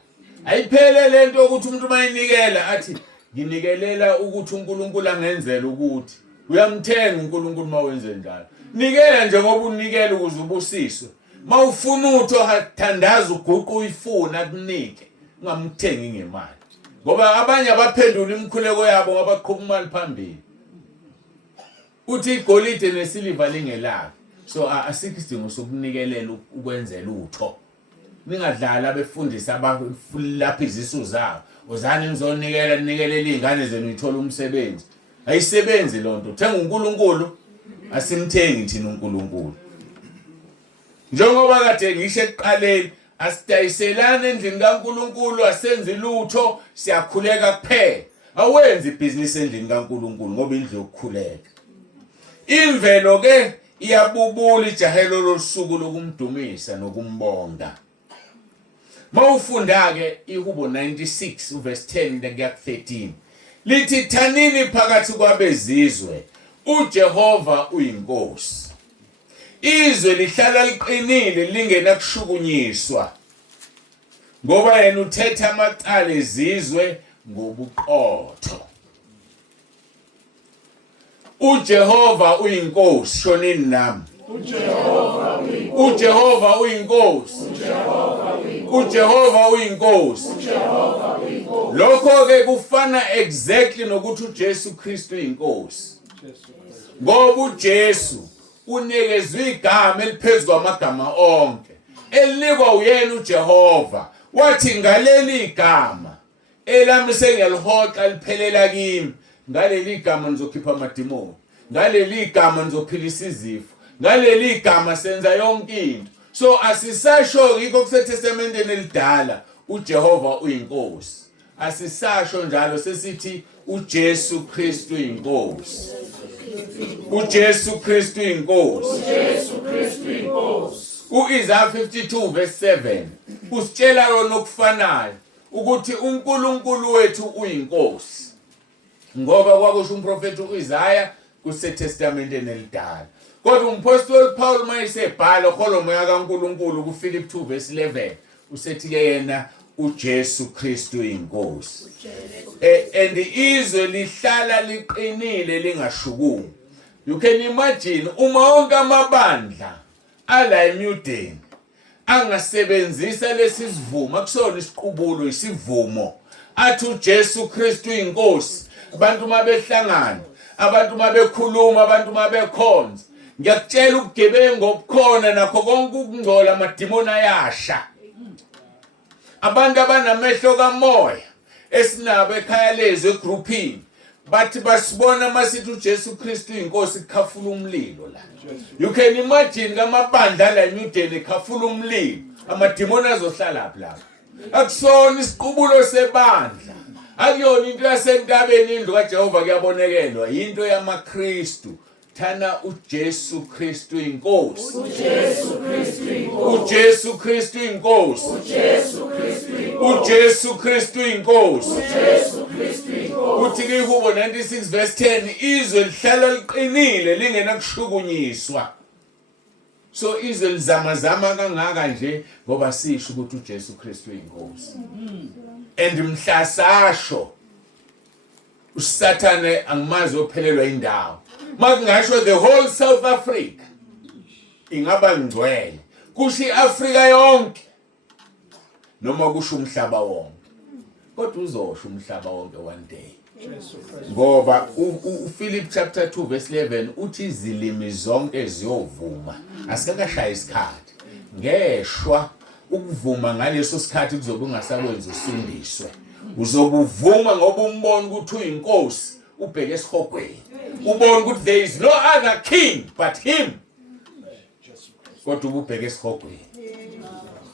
ayiphele lento ukuthi umuntu mayinikela athi nginikelela ukuthi uNkulunkulu angenzele ukuthi uyamthenga uNkulunkulu mawenze njalo nikela nje ngoba unikela ukuze ubusiswe mawufuna utho hathandaza uguqu uyifuna kunike ungamthengi ngemali ngoba abanye abaphendula imkhuleko yabo ngabaqhubha imali phambili uthi igolide nesiliva lingelakho so asikho isidingo sokunikelela ukwenzela utho ningadlala abefundisi abafulapha izisu zabo uzani nizonikela nikelela izingane zenu ithola umsebenzi ayisebenzi lonto thenga uNkulunkulu asimthengi thina uNkulunkulu njengoba kade ngisho ekuqaleni asidayiselana endlini kaNkulunkulu asenze lutho siyakhuleka kuphela awenzi ibhizinisi endlini kaNkulunkulu ngoba indlu yokukhuleka imvelo ke iyabubula ijahelo losuku lokumdumisa nokumbonga mawufunda ke iHubo 96 verse 10 kuya 13 lithi thanini phakathi kwabezizwe uJehova uyinkosi izwe lihlala liqinile lingena kushukunyiswa ngoba yena uthetha amacala ezizwe ngobuqotho. uJehova uyinkosi, shonini nami. uJehova uyinkosi. uJehova uyinkosi. Lokho ke kufana exactly nokuthi uJesu Kristu uyinkosi. Ngoba uJesu unikezwe igama eliphezulu kwamagama onke, elinikwa uyena uJehova. Wathi ngaleli igama elami sengiyalihoxa liphelela kimi, ngaleli igama nizokhipha amadimoni, ngaleli igama nizophilisa izifo, ngaleli igama senza yonke into. So asisasho yikho kuseTestamenteni elidala uJehova uyinkosi. Asisasho njalo sesithi uJesu Kristu uyinkosi. uJesu Kristu uyinkosi. U-Isaiah 52 verse 7 usitshela yona okufanayo ukuthi uNkulunkulu wethu uyinkosi. Ngoba kwakusho umprofeti uIsaiah kuseTestamenteni elidala. Kodwa umpostoli Paul mayesebhala uHolomoya kaNkulunkulu kuFilip 2 verse 11 usethi ke yena uJesu Kristu uyinkosi. And izwe lihlala liqinile lingashukumi. You can imagine uma wonke amabandla ala eMudeni angasebenzisa lesi sivumo, akusona isiqubulo, isivumo, athi uJesu Kristu uyinkosi, abantu mabehlangana, abantu mabekhuluma, abantu mabekhonza, ngiyakutshela ubugebengu obukhona nakho konke ukungcola amadimoni ayasha. Abantu abanamehlo kamoya esinabo ekhaya lezwe egroupini bathi basibona masithi uJesu Kristu uyinkosi kukhafula umlilo la. You can imagine ngamabandla la eMudeni ekhafula umlilo, amadimoni azohlala lapha lapha. Akusona isiqubulo sebandla, akuyona into yasentabeni indlu kaJehova kuyabonekelwa, into yamaKristu. Thana uJesu Kristu inkosi. uJesu Kristu inkosi. uJesu Kristu inkosi. Uthi kuHubo 96 verse 10 izwe lihlala liqinile lingena kushukunyiswa. So izwe lizamazama kangaka nje ngoba sisho ukuthi uJesu Kristu inkosi. And mhlasasho uSathane angimazi ophelelwa indawo. Makungasho the whole South Africa ingaba ngcwele, kusho iAfrika yonke noma kusho umhlaba wonke. Kodwa uzosho umhlaba wonke one day. Ngoba uPhilip chapter 2 verse 11 uthi izilimi zonke ziyovuma. Asikakashaya isikhathi. Ngeshwa ukuvuma ngaleso sikhathi kuzobe ungasakwenza usindiswe. Uzobuvuma ngoba umbona ukuthi uyinkosi, ubheke esihogweni. Ubona ukuthi there is no other king but him. Kodwa ubheke esihogweni.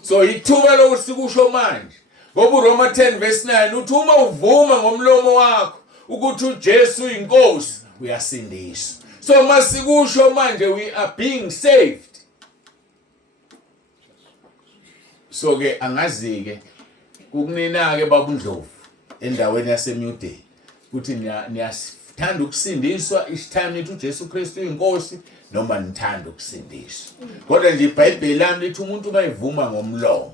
So ithuba lokusikusho manje. Ngoba uRoma 10 verse 9 uthi uma uvuma ngomlomo wakho ukuthi uJesu uyinkosi uyasindiswa. So masikusho manje we are being saved. So ke angazi ke kukunina ke babundlovu endaweni yaseMudeni ukuthi niyathanda ukusindiswa each time nithi uJesu Kristu uyinkosi noma nithanda ukusindiswa. Kodwa nje iBhayibheli lami lithi umuntu mayivuma ngomlomo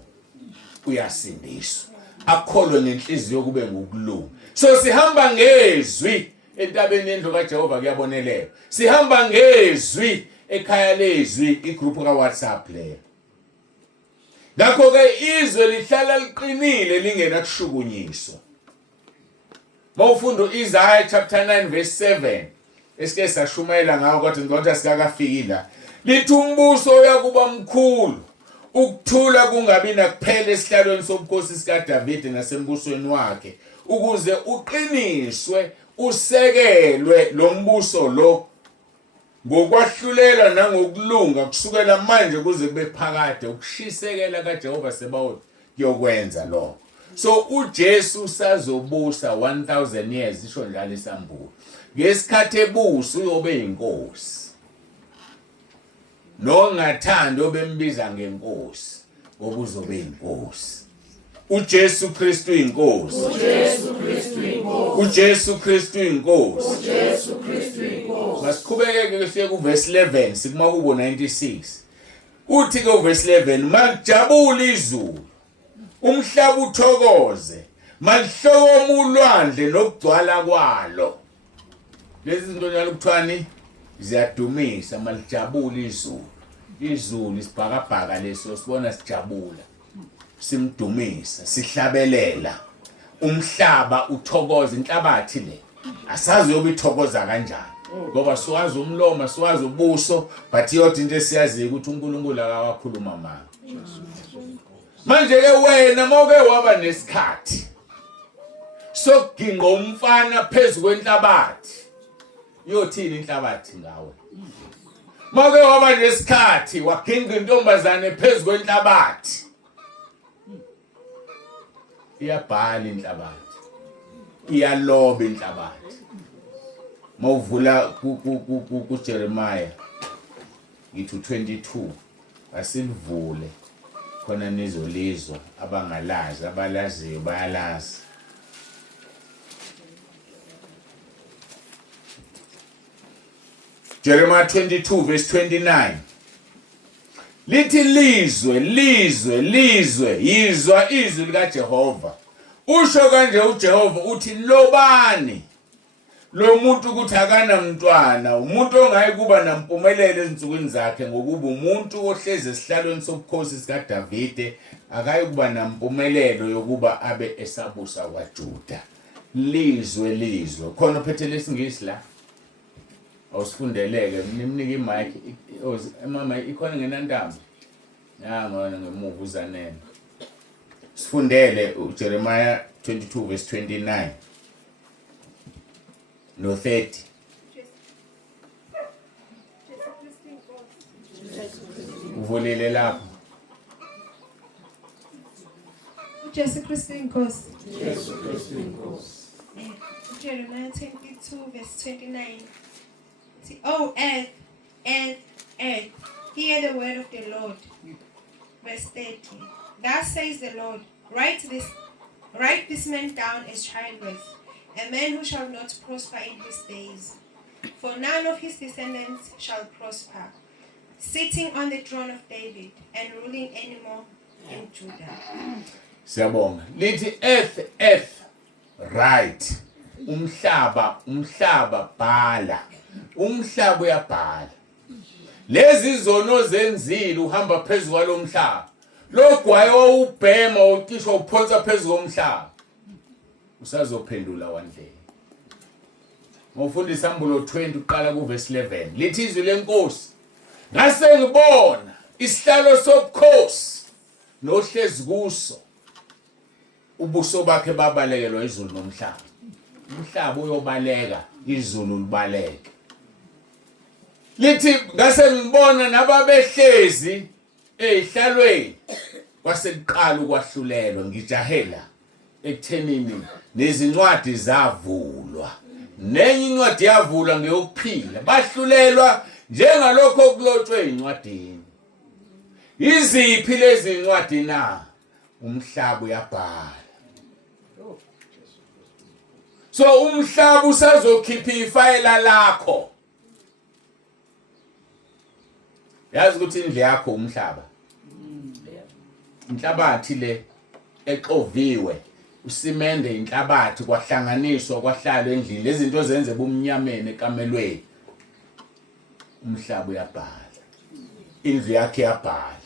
uyasindiswa, akholwe ngenhliziyo kube ngokulunga. So sihamba ngezwi entabeni yendlu kaJehova kuyabonelela. Sihamba ngezwi ekhaya lezwi igroup kaWhatsApp leyo. Ngakho ke izwe lihlala liqinile lingena kushukunyiswa. Mawufunda uIsaiah chapter 9 verse 7 esike sashumayela ngawo kodwa ngizothi sikakafiki la. Lithi umbuso uyakuba mkhulu, ukuthula kungabi nakuphela esihlalweni sobukhosi sikaDavid nasembusweni wakhe, ukuze uqiniswe usekelwe lo mbuso lo ngokwahlulela nangokulunga kusukela manje kuze kube phakade. Ukushisekela kaJehova sebawo kuyokwenza lokho. So uJesu sazobusa 1000 years isho njalo isambulo. Ngesikhathi ebusa uyobe inkosi. Nongathanda obembiza ngenkosi ngoba uzobe inkosi. uJesu Kristu inkosi. uJesu Kristu inkosi. Masiqhubeke ke siye kuverse 11 sikuma kuHubo 96. Uthi ke uverse 11 makujabule izulu umhlaba uthokoze malihloko ulwandle nokugcwala kwalo. Lezi zinto njalo kuthiwani ziyadumisa malijabula izulu isibhakabhaka leso sibona sijabula simdumisa sihlabelela umhlaba uthokoza inhlabathi le asazi yobithokoza kanjani ngoba siwazi umlomo siwazi ubuso but yodwa into esiyazi ukuthi uNkulunkulu akawakhuluma manga. Manje ke wena mawuke waba nesikhathi sokuginqa umfana phezulu kwenhlabathi yothini inhlabathi ngawe? Mawuke waba nesikhathi waginqa intombazane phezulu kwenhlabathi iyabhala inhlabathi iyaloba inhlabathi. Mawuvula ku Jeremiah ngithi 22 asilivule khona nizolizwa abangalazi abalaziyo bayalazi. Jeremiah 22 verse 29 lithi lizwe yizwa izwi likaJehova. Usho kanje uJehova uthi lobani lo muntu ukuthi akana mntwana umuntu ongayi kuba nampumelelo ezinsukwini zakhe ngokuba umuntu ohleze esihlalweni sobukhosi sika Davide akayi kuba nampumelelo yokuba abe esabusa kwaJuda. Lizwe khona uphethe lesingisi la awusifundeleke nimnike imic mama ikhona ngenandamba ngona ngemuva uzanene sifundele uJeremiah 22 verse 29 no 30. Uvulile lapho Jesu Kristu inkosi. Jesu Kristu inkosi. Jeremiah 22 verse 29. See, oh earth, hear the word of the Lord. Verse 30. Thus says the Lord, write this man down as childless, a man who shall not prosper in his days. For none of his descendants shall prosper, sitting on the throne of David and ruling anymore in Judah. Siyabonga. Lithi earth, right. Umhlaba bhala. Umhlaba uyabhala. Lezi zono zenzile uhamba phezulu kwalomhlaba. Logwayo ubhema ucisha uphonsa phezulu komhlaba. Usazophendula one day. Ngofunda isambulo 20 uqala ku verse 11. Lithi izwi lenkosi. Ngase ngibona isihlalo sobukhosi nohlezi kuso. Ubuso bakhe babalekelwa izulu nomhlaba. Umhlaba uyobaleka, izulu libaleke. Lithi ngase ngibona nababehlezi ehlalweni kwasekuqala ukwahlulelwa ngijahela ekuthenini nezincwadi zavulwa. Nenye incwadi yavulwa ngeyokuphila. Bahlulelwa njengalokho okulotshwe ezincwadini. Iziphi lezi ncwadi na? Umhlaba uyabhala. So umhlaba usazokhipha ifayela lakho. Yazi ukuthi indle yakho umhlaba. Inhlabathi le exoviwe, usimende inhlabathi kwahlanganiswa kwahlala endlini. Lezi zinto zenze bumnyamene ekamelweni. Umhlaba uyabhala. Indlu yakhe iyabhala.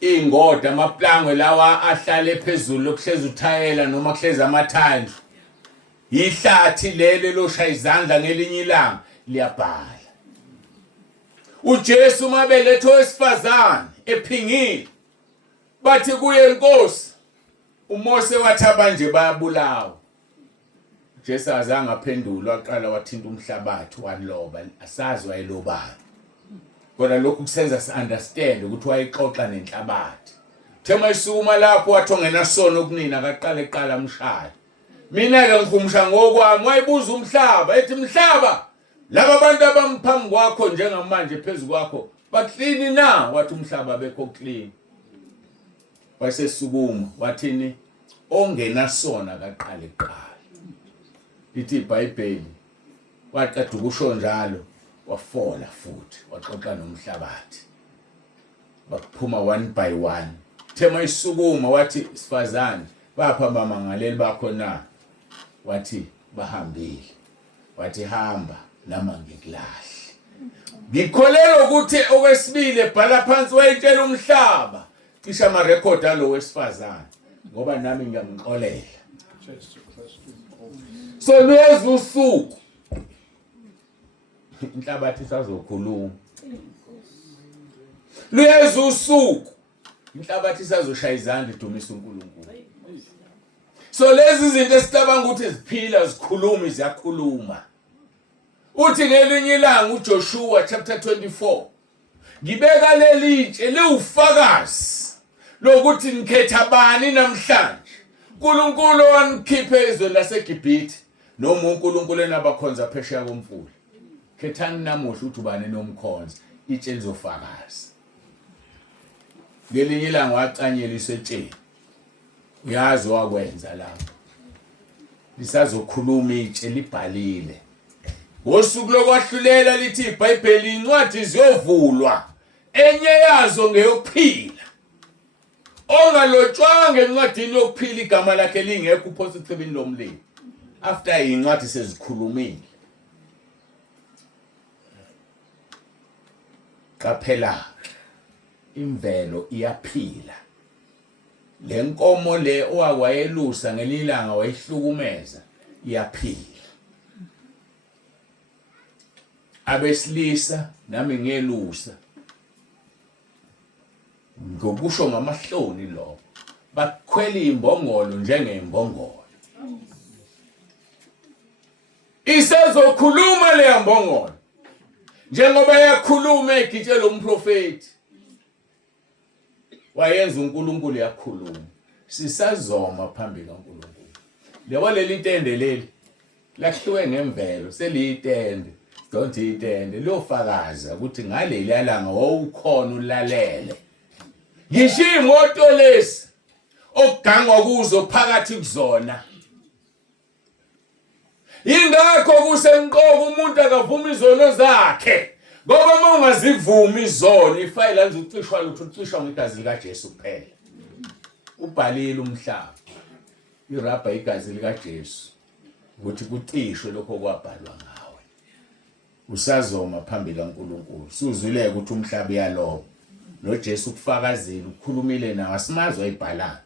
Ingoda amaplangwe lawa ahlale phezulu lokuhleza uthayela noma kuhleza amathanju. Ihlathi lelo loshaya izandla ngelinye ilanga liyabhala. uJesu mabeletho wesifazane ephingile bathi kuye inkosi uMose wathaba nje bayabulawa. uJesu azange aphendula waqala wathinta umhlabathi waloba asazi wayelobani. Kodwa lokhu kusenza si understand ukuthi wayexoxa nenhlabathi. Thema isukuma lapho wathi ongena sono kunina akaqala umshaya. Mina ke ngikhumsha ngokwami wayibuza umhlaba ethi mhlaba laba abantu abamphambi kwakho njengamanje phezulu kwakho baklini na? Wathi umhlaba bekho clean. Wasesukuma wathini ongena sona akaqala. Lithi iBhayibheli waqeda ukusho njalo wafola futhi waxoxa nomhlabathi. Baphuma one by one Thema isukuma wathi sifazane bapha bamangaleli bakho na. Wathi bahambile. Wathi hamba nama ngikulahle. Ngikholelwa ukuthi okwesibili ebhala phansi wayitshela umhlaba. Cisha ama record alo wesifazane ngoba nami ngiyamxolela. Jesu Kristu inkosi. So lezi usuku inhlabathi isazokhuluma. Lezi usuku inhlabathi isazoshaya izandla idumisa uNkulunkulu. So lezi izinto esicabanga ukuthi ziphila zikhuluma ziyakhuluma. Uthi ngelinye ilanga uJoshua chapter 24 ngibeka leli itshe liwufakazi lokuthi ngikhetha bani namhlanje. uNkulunkulu wanikhiphe ezweni laseGibhithe noma uNkulunkulu enabakhonza phesheya komfula. Khethani namuhla ukuthi ubani nomkhonza itshe lizofakaza. Ngelinye ilanga wacanyeliswa etsheni. Uyazi wakwenza lapho. Lisazokhuluma itshe libhalile. Ngosuku lokwahlulela lithi iBhayibheli incwadi ziyovulwa. Enye yazo ngeyokuphila. Ongalotshwanga encwadini yokuphila igama lakhe lingekho uphosa ecibini lomlilo. After incwadi sezikhulumile. Qaphela imvelo iyaphila. Lenkomo le owakwayelusa ngelilanga wayihlukumeza iyaphila. Abesilisa nami ngelusa ngokusho ngamahloni lo bakhwela imbongolo njengembongolo. Isezokhuluma le mbongolo njengoba yakhuluma egitshela umprofeti. Wayenza uNkulunkulu yakhuluma. Sisazoma phambi kaNkulunkulu. Lebo leli intende leli lakhiwe ngemvelo seliyitende. Don't itende lofakaza ukuthi ngaleli yalanga wawukhona ulalele. Ngisho imoto lesi okugangwa kuzo phakathi kuzona. Ingakho kusemqoko umuntu akavuma izono zakhe. Ngoba uma ungazivumi izono ifayila lizoцishwa lutho ucishwa ngegazi lika Jesu kuphela. Ubhalile umhlaba. Irabha igazi lika Jesu ukuthi kucishwe lokho kwabhalwa ngawe. Usazoma phambi kaNkulunkulu. Suzwile ukuthi umhlaba uyaloba. NoJesu kufakazile ukukhulumile nawe asimazi wayibhala.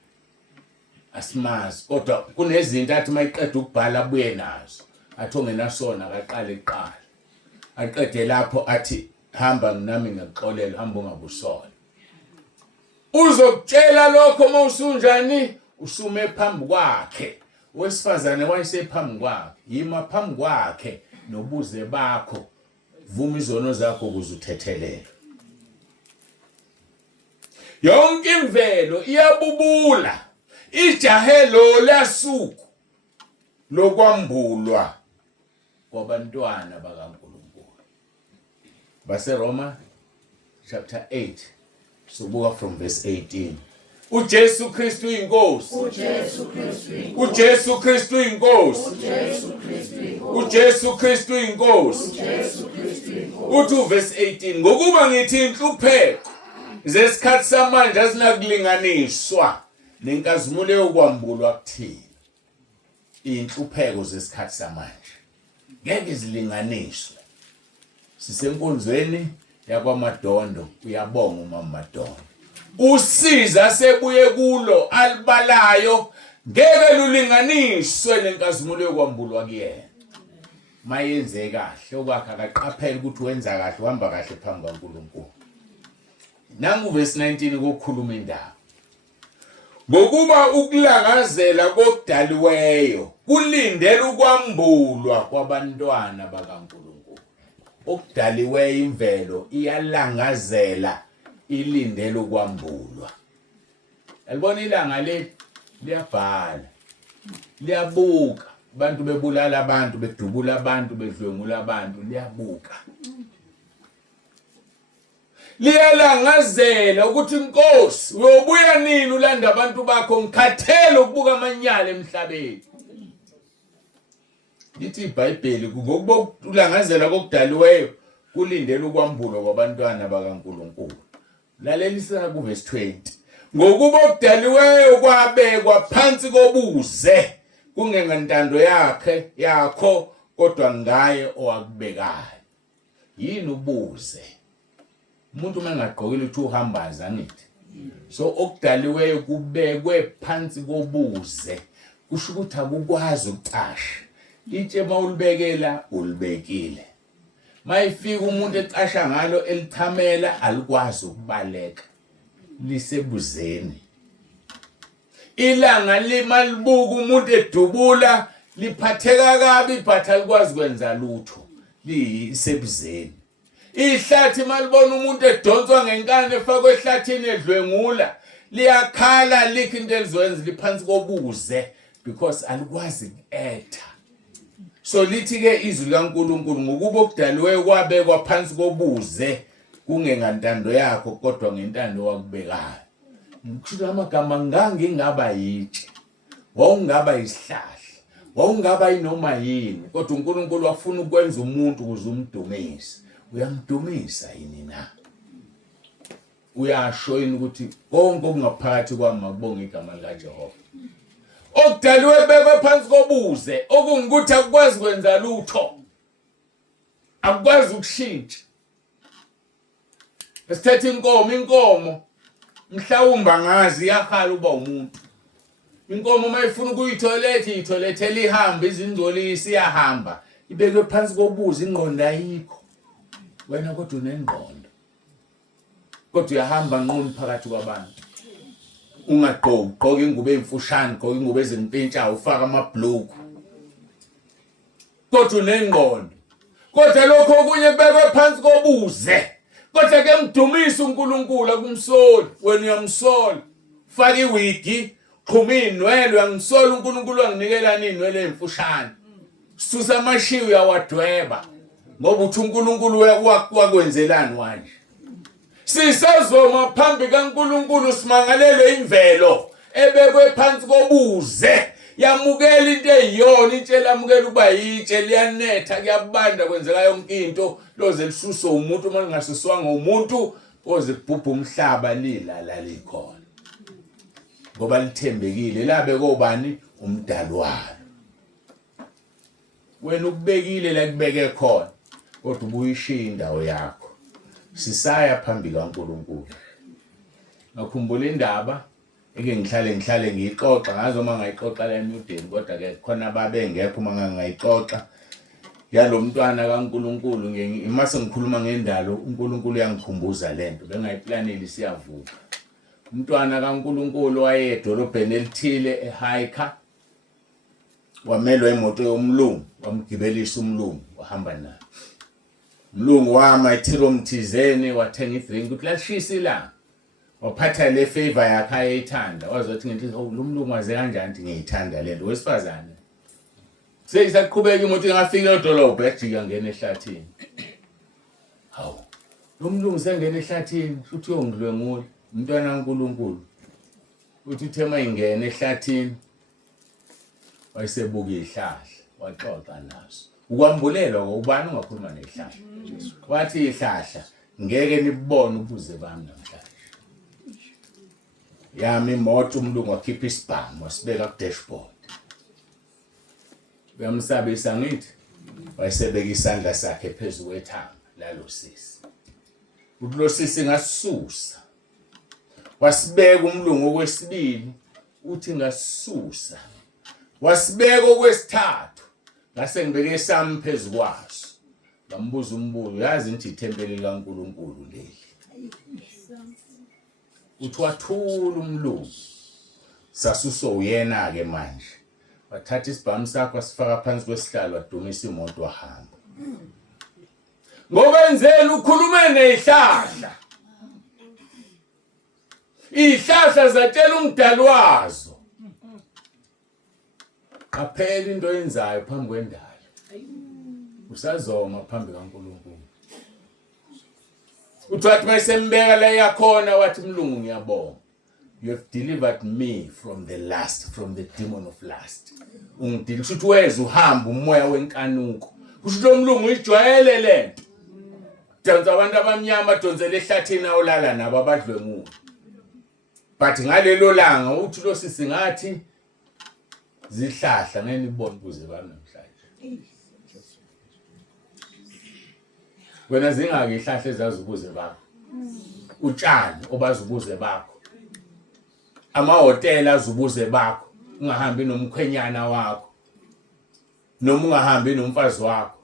Asimazi kodwa kunezinto athi mayiqeda ukubhala abuye nazo. Athi ongenasona akaqale eqala. Aqede lapho athi hamba nami ngixolela hamba ungabusona. Uzokutshela lokho mawusunjani usume phambi kwakhe. Wesifazane wayesephambi kwakhe. Yima phambi kwakhe nobuze bakho. Vuma izono zakho ukuze uthethelele. Yonke imvelo iyabubula. Ijahelo lasuku lokwambulwa kwabantwana bakaNkulunkulu. Base Roma chapter 8 sobuka from verse 18. uJesu Kristu inkosi. uJesu Kristu inkosi. uJesu Kristu inkosi. uJesu Kristu inkosi. uJesu Kristu inkosi. uJesu Kristu inkosi. Uthi verse 18 ngokuba ngithi inhlupheko zesikhathi samanje azinakulinganiswa nenkazimulo yokwambulwa kuthina. Inhlupheko zesikhathi samanje ngeke zilinganiswe. Sisenkonzweni yakwaMadondo uyabonga uMama Madondo. Usiza sebuye kulo alibalayo ngeke lulinganiswe nenkazimulo yokwambulwa kuyena. Mayenze kahle okwakhe akaqaphela ukuthi wenza kahle uhamba kahle phambi kaNkulunkulu. Nangu verse 19 kokukhuluma indaba. Ngokuba ukulangazela kokudaliweyo kulindela ukwambulwa kwabantwana bakaNkulunkulu. Okudaliweyo imvelo iyalangazela ilindela ukwambulwa. Yalibona ilanga le liyabhala. Liyabuka. Abantu bebulala abantu bedubula abantu bedlwengula abantu liyabuka. Liyalangazela ukuthi inkosi uyobuya nini ulanda abantu bakho ngikhathele ukubuka amanyala emhlabeni. Lithi iBhayibheli ngokuba ulangazela kokudaliweyo kulindela ukwambulwa kwabantwana bakaNkulunkulu. Lalelisa ku verse 20. ngokuba okudaliweyo kwabekwa phansi kobuze kungengentando yakho kodwa ngaye owakubekayo. Yini ubuze? Umuntu mangagqokile uthi uhambaza ngithi. So okudaliweyo kubekwe phansi kobuze. Kusho ukuthi akukwazi ukucasha. Itshe mawulibekela ulibekile. Mayifika umuntu ecasha ngalo elithamela alikwazi ukubaleka. Lisebuzeni. Ilanga limalibuka umuntu edubula liphatheka kabi but alikwazi kwenza lutho. Lisebuzeni. Ihlathi malibona umuntu edonswa ngenkani efakwe ehlathini edlwengula liyakhala likho into elizwenza liphansi kobuze because alikwazi etha. So lithi ke izwi laNkulunkulu ngokuba okudaliweyo kwabekwa phansi kobuze kungengantando yakho kodwa ngentando wakubekayo. Ngisho amagama ngangingaba yitshe. Wawungaba isihlahla. Wawungaba inoma yini kodwa uNkulunkulu wafuna ukwenza umuntu ukuze umdumise. Uyamdumisa yini na? Uyasho yini ukuthi konke okungaphakathi kwami makubonge igama likaJehova. Okudaliwe bekwe phansi kobuze okungikuthi akukwazi kwenza lutho. Akukwazi ukushintsha. Esithethe inkomo mhlawumbe angazi iyahala uba umuntu. Inkomo mayifuna ukuyitholethe lihambe izingcolisi iyahamba. Ibekwe phansi kobuze ingqondo ayikho. Wena kodwa unengqondo. Kodwa uyahamba nqunu phakathi kwabantu. Ungagqoka ingubo emfushane, gqoka ingubo ezimpintsha, ufaka amabhloko. Kodwa unengqondo. Kodwa lokho okunye kubekwe phansi kobuze. Kodwa ke mdumisa uNkulunkulu akumsoli, wena uyamsola. Faka iwigi, qhuma inwele uyangisola uNkulunkulu wanginikela inwele emfushane. Susa amashiya uyawadweba. Ngoba uthi uNkulunkulu wakwenzelani manje? Sisazoma phambi kaNkulunkulu simangalelwe imvelo ebekwe phansi kobuze yamukela into eyiyona itshela amukela ukuba yitshe liyanetha kuyabanda kwenzeka yonke into loze lisuso umuntu uma lingasuswanga umuntu oze kubhubha umhlaba lilala likhona ngoba lithembekile labe kobani umdali walo. Wena ukubekile la kubeke khona kodwa ubuyishiya indawo yakho. Sisaya phambi kaNkulunkulu. Ngakhumbula indaba eke ngihlale ngiyixoxa ngazo uma ngayixoxa la eMudeni kodwa ke khona babengekho uma ngayixoxa yalo mntwana kaNkulunkulu mase ngikhuluma ngendalo uNkulunkulu yangikhumbuza lento bengayiplaneli siyavuka. Umntwana kaNkulunkulu wayedolobheni elithile eHaika wamelwa imoto yomlungu wamgibelisa umlungu wahamba naye. Umlungu wama ithiro mthizeni wathenga idrink ukuthi lashisa ilanga. Waphatha le favor yakhe ayithanda wazothi ngithi lo mlungu waze kanjani ngithi ngiyithanda lento wesifazane. Seyisaqhubeka imoto ingafika edolobha ejika ngene ehlathini. Hawu. Lo mlungu sengena ehlathini futhi uyongidlwengula umntwana kaNkulunkulu. Uthi uthema ingene ehlathini wayesebuka ihlahla waxoxa naso. Ukwambulelwa ngokubani ungakhuluma nehlahla. Wathi ihlahla ngeke nibone ubuze bami namhlanje. Yami imoto umlungu wakhipha isibhamu wasibeka ku dashboard. Uyamsabisa ngithi wayesebeka isandla sakhe phezulu kwethanga lalo sisi. Ulo sisi ngasisusa. Wasibeka umlungu okwesibili uthi ngasisusa. Wasibeka okwesithathu ngase ngibeke sami phezulu kwaso. Ngambuza umbuzo yazi ngithi ithempeli laNkulunkulu leli. Uthi wathula umlungu. Sasuso uyena ke manje. Wathatha isibhamu sakho wasifaka phansi kwesihlalo wadumisa imoto wahamba. Ngoba enzeni ukhulume nezihlahla. Izihlahla zatshela umdali wazo. Qaphela into yenzayo phambi kwendalo. Usazoma phambi kaNkulunkulu. Uthathi mayisembeka la yakhona wathi mlungu ngiyabonga. You have delivered me from the lust, from the demon of lust. Ungidilisa uthi weza uhamba umoya wenkanuko. Kusho lo mlungu ijwayele lento. Danza abantu abamnyama donzele ehlathini awulala nabo abadlwengula. but ngalelo langa uthi lo sisi ngathi zihlahla ngeke nibone kuze banamhlanje. Wena zingake ihlahla ezazi ukuze bakho. Utshani obazi ukuze bakho. Amahotela azubuze bakho, ungahambi nomkhwenyana wakho. Noma ungahambi nomfazi wakho.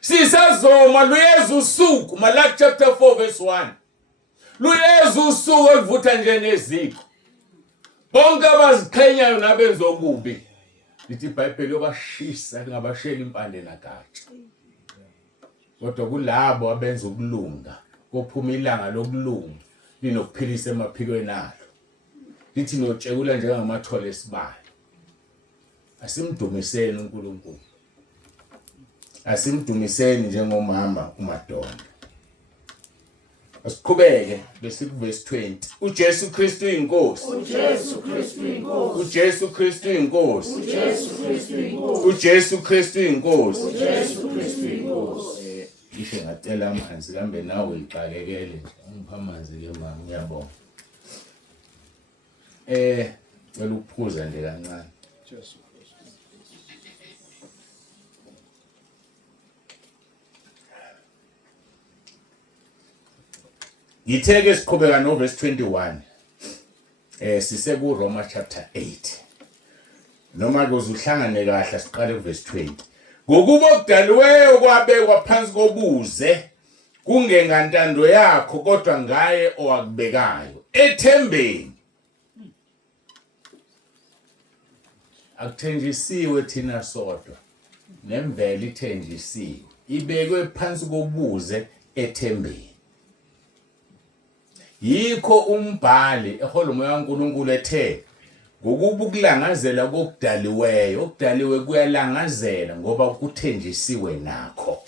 Sisazoma luyeza usuku, Malaki chapter 4 verse 1. Luyeza usuku elivutha nje neziko. Bonke abaziqhenyayo nabenza okubi. Lithi iBhayibheli yobashisa ngabashela impande nagatsha. Kodwa kulabo abenza ukulunga, kophuma ilanga lokulunga, linokuphilisa emaphikweni alo. Lithi notshekula njengamathole esibali. Asimdumiseni uNkulunkulu. Asimdumiseni njengomama uMadonna. Asiqhubeke bese kuverse 20. uJesu Kristu inkosi. uJesu Kristu inkosi. uJesu Kristu inkosi. uJesu Kristu inkosi. uJesu Kristu inkosi. uJesu Kristu inkosi. Ishe ngacela amanzi kambe nawe uyiqakekele nje. Ungipha amanzi ke mama ngiyabonga. Ngicela ukuphuza nje kancane. Jesu Kristu. Ngitheke siqhubeka no verse 21. Sise ku Roma chapter 8. Noma kuze uhlangane kahle siqale ku verse 20. Ngokuba okudaliweyo kwabekwa phansi kobuze kungengantando yakho kodwa ngaye owakubekayo ethembeni. Akuthenjisiwe thina sodwa. Nemvelo ithenjisiwe. Ibekwe phansi kobuze ethembeni. Yikho umbhali eHolomoya kaNkulunkulu ethe ngokuba ukulangazela kokudaliweyo, okudaliwe kuyalangazela ngoba kuthenjisiwe nakho.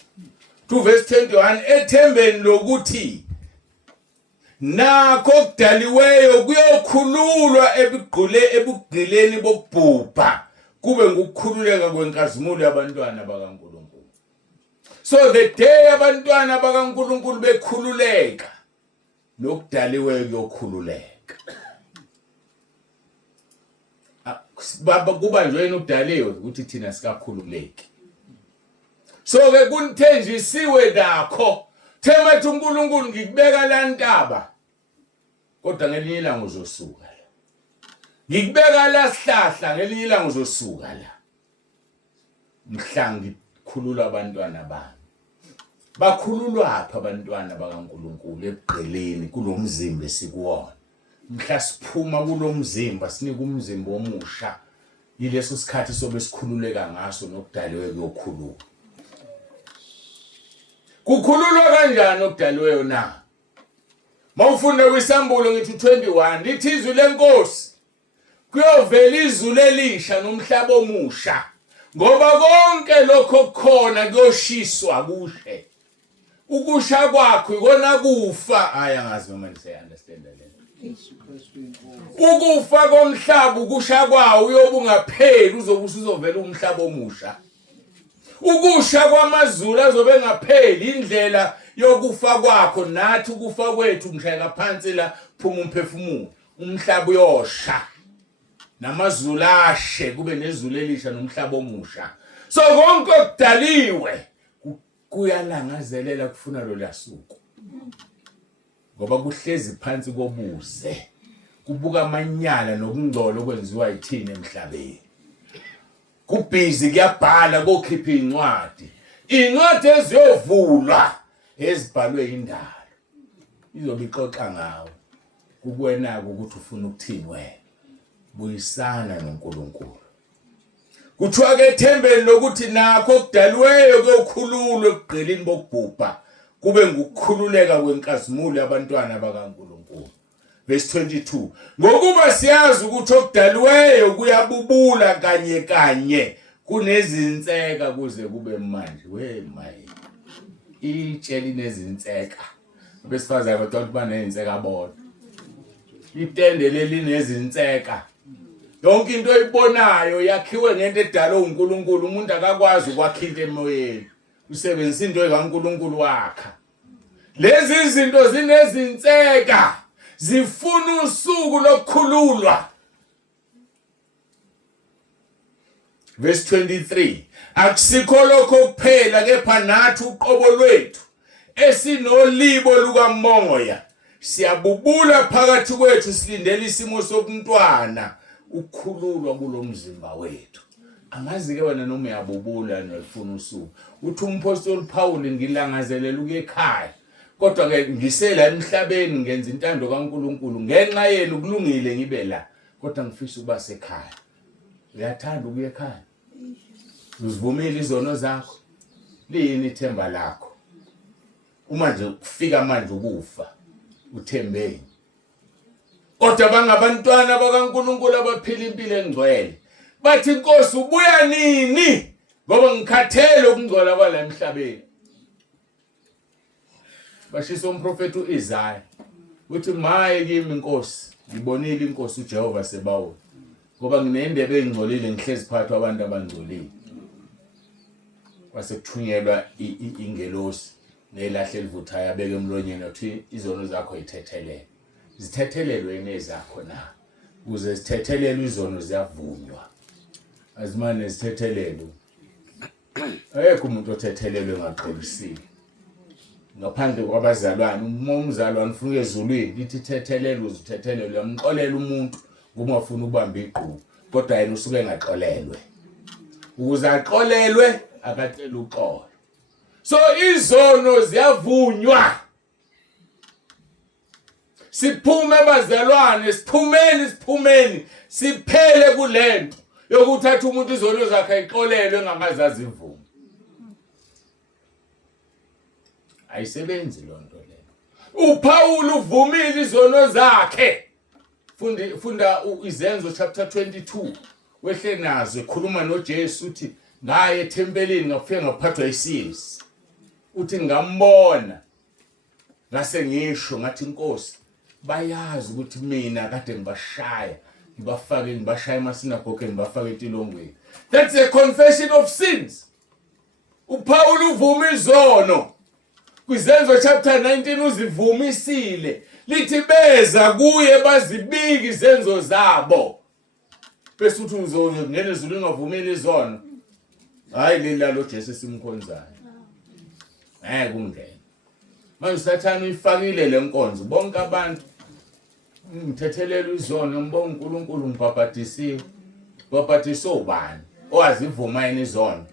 2 verse 21 ethembeni lokuthi nakho okudaliweyo kuyokhululwa ebugqileni bokubhubha kube ngukukhululeka kwenkazimulo yabantwana bakaNkulunkulu. So the day abantwana bakaNkulunkulu bekhululeka nokudaliweyo kuyokhululeka. Baba kuba nje wena udaliwe ukuthi thina sikakhululeki. So ke kunithenjisiwe nakho. Thema ethi uNkulunkulu ngikubeka la ntaba. Kodwa ngelinye ilanga uzosuka la. Ngikubeka la sihlahla ngelinye ilanga uzosuka la. Mhla ngikhulula abantwana bami. Bakhululwaphi abantwana bakaNkulunkulu ebugqileni kulomzimba esikuwona. Mhla siphuma kulomzimba sinika umzimba omusha. Yileso sikhathi sobe sikhululeka ngaso nokudaliwe kuyokhululwa. Kukhululwa kanjani okudaliweyo na? Mawufunda kwisambulo ngithi 21 lithi izwi lenkosi kuyovela izulu elisha nomhlaba omusha ngoba konke lokho okukhona kuyoshiswa kushe. Ukusha kwakho ikona kufa. Hayi angazi noma understand le. Jesu Kristu inkosi. Ukufa komhlaba ukusha kwawo uyobe ungapheli uzovela umhlaba omusha. Ukusha kwamazulu azobe ngapheli indlela yokufa kwakho nathi ukufa kwethu ngishayela phansi la phuma umphefumulo. Umhlaba uyosha. Namazulu ashe kube nezulu elisha nomhlaba omusha. So konke okudaliwe kuyalangazelela kufuna lo lasuku. Ngoba kuhlezi phansi kobuze. Kubuka amanyala nokungcola okwenziwa yithina emhlabeni. Kubhizi kuyabhala kokhipha incwadi. Incwadi eziyovulwa ezibhalwe indalo. Izobe ixoxa ngawe. Kukwena ukuthi ufuna ukuthini wena. Buyisana noNkulunkulu. Kuthiwa ke ethembeni lokuthi nakho okudaliweyo kuyokhululwa ebugqilini bokubhubha kube ngukukhululeka kwenkazimulo yabantwana bakaNkulunkulu. Verse 22 ngokuba siyazi ukuthi okudaliweyo kuyabubula kanye kanye kunezinseka kuze kube manje. We maye itsheli nezinseka besifazana abantu banezinseka bodwa. Itende leli nezinseka. Yonke into oyibonayo yakhiwe ngento edala uNkulunkulu. Umuntu akakwazi ukwakha into emoyeni. Usebenzisa into ekaNkulunkulu wakha. Lezi izinto zinezinseka. zifuna usuku lokukhululwa. Verse 23, akusikho lokho kuphela kepha nathi uqobo lwethu esinolibo lukamoya siyabubula phakathi kwethu silindele isimo sobuntwana ukukhululwa kulomzimba wethu. Angazi ke wena noma uyabubula nofuna usuku. Uthi umpostoli Paul ngilangazelela ukuya ekhaya. Kodwa ke ngisela emhlabeni ngenza intando kaNkuluNkulu ngenxa yenu kulungile ngibe la. Kodwa ngifisa ukuba sekhaya. Uyathanda ukuya ekhaya? Uzivumile izono zakho. Liyini ithemba lakho? Uma nje kufika manje ukufa uthembeni. Kodwa bangabantwana bakaNkuluNkulu abaphila impilo engcwele. Bathi Nkosi ubuya nini? Ngoba ngikhathele ukungcola kwala emhlabeni. Bashisa umprofeti uIsaya. Uthi maye kimi Nkosi, ngibonile iNkosi uJehova Sebawo. Ngoba nginendebe engcolile ngihlezi phakathi kwabantu abangcolile. Wasekuthunyelwa ingelosi nelahle elivuthayo abeke emlonyeni uthi izono zakho yithethelele. Zithethelelwe nezakho na. Ukuze zithethelelwe izono ziyavunywa. Azimane zithethelelwe. Ayekho umuntu othethelelwe ngaqolisile. Ngaphandle kwabazalwane, umzalwane ufuna ezulwini lithi thethelelwe uzithethelelwe uyamxolela umuntu uma ufuna ukubamba iqhubu. Kodwa yena usuke engaxolelwe. Ukuze aqolelwe akacela uxolo. So izono ziyavunywa. Siphume abazalwane, siphumeni, siphele kulento yokuthatha umuntu izono zakhe ayixolelwe engakazazi ivumo. Ayisebenzi lonto leyo. uPaul uvumile izono zakhe. Funda Izenzo chapter 22. Wehle nazo ekhuluma noJesu uthi ngaye ethempelini ngafika ngaphathwa isiyezi. Uthi ngambona ngase ngisho ngathi Nkosi bayazi ukuthi mina kade ngibashaya ngibashaya emasinagoge ngibafaka etilongweni. That's a confession of sins. uPaul uvuma izono. Kwizenzo chapter 19 uzivumisile. Lithi beza kuye bazibika izenzo zabo. Bese uthi uzonke ngene izulu ingavumeli izono. Hayi lila lo Jesu simkhonzayo. Kungena. Manje uSathane uyifakile lenkonzo bonke abantu ngithethelele izono ngibonga uNkulunkulu ngibhabhadisiwe. Babhadiswe ubani? Owazivuma yini izono?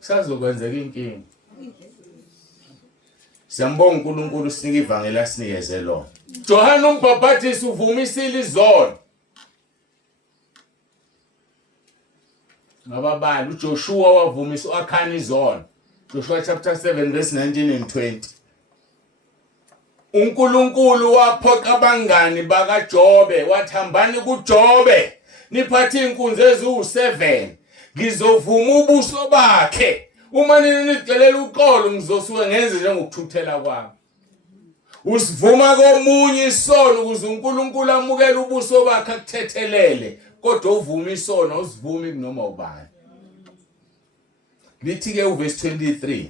Sazokwenzeka inkinga. Siyambonga uNkulunkulu sinika ivangeli asinikeze lona. Johana umbhaphathisi uvumisile izono. Ngababali uJoshua wavumisa uAkhani izono. Joshua chapter 7 verse 19 and 20. uNkulunkulu waphoqa abangani bakaJobe wathambani kuJobe niphathe inkunzi eziwu7 ngizovuma ubuso bakhe uma ninicelela uqolo ngizosuke ngenze njengokuthuthela kwami. Usivuma komunye isono ukuze uNkulunkulu amukele ubuso bakhe akuthethelele kodwa uvuma isono usivumi kunoma ubani. Lithi ke uverse 23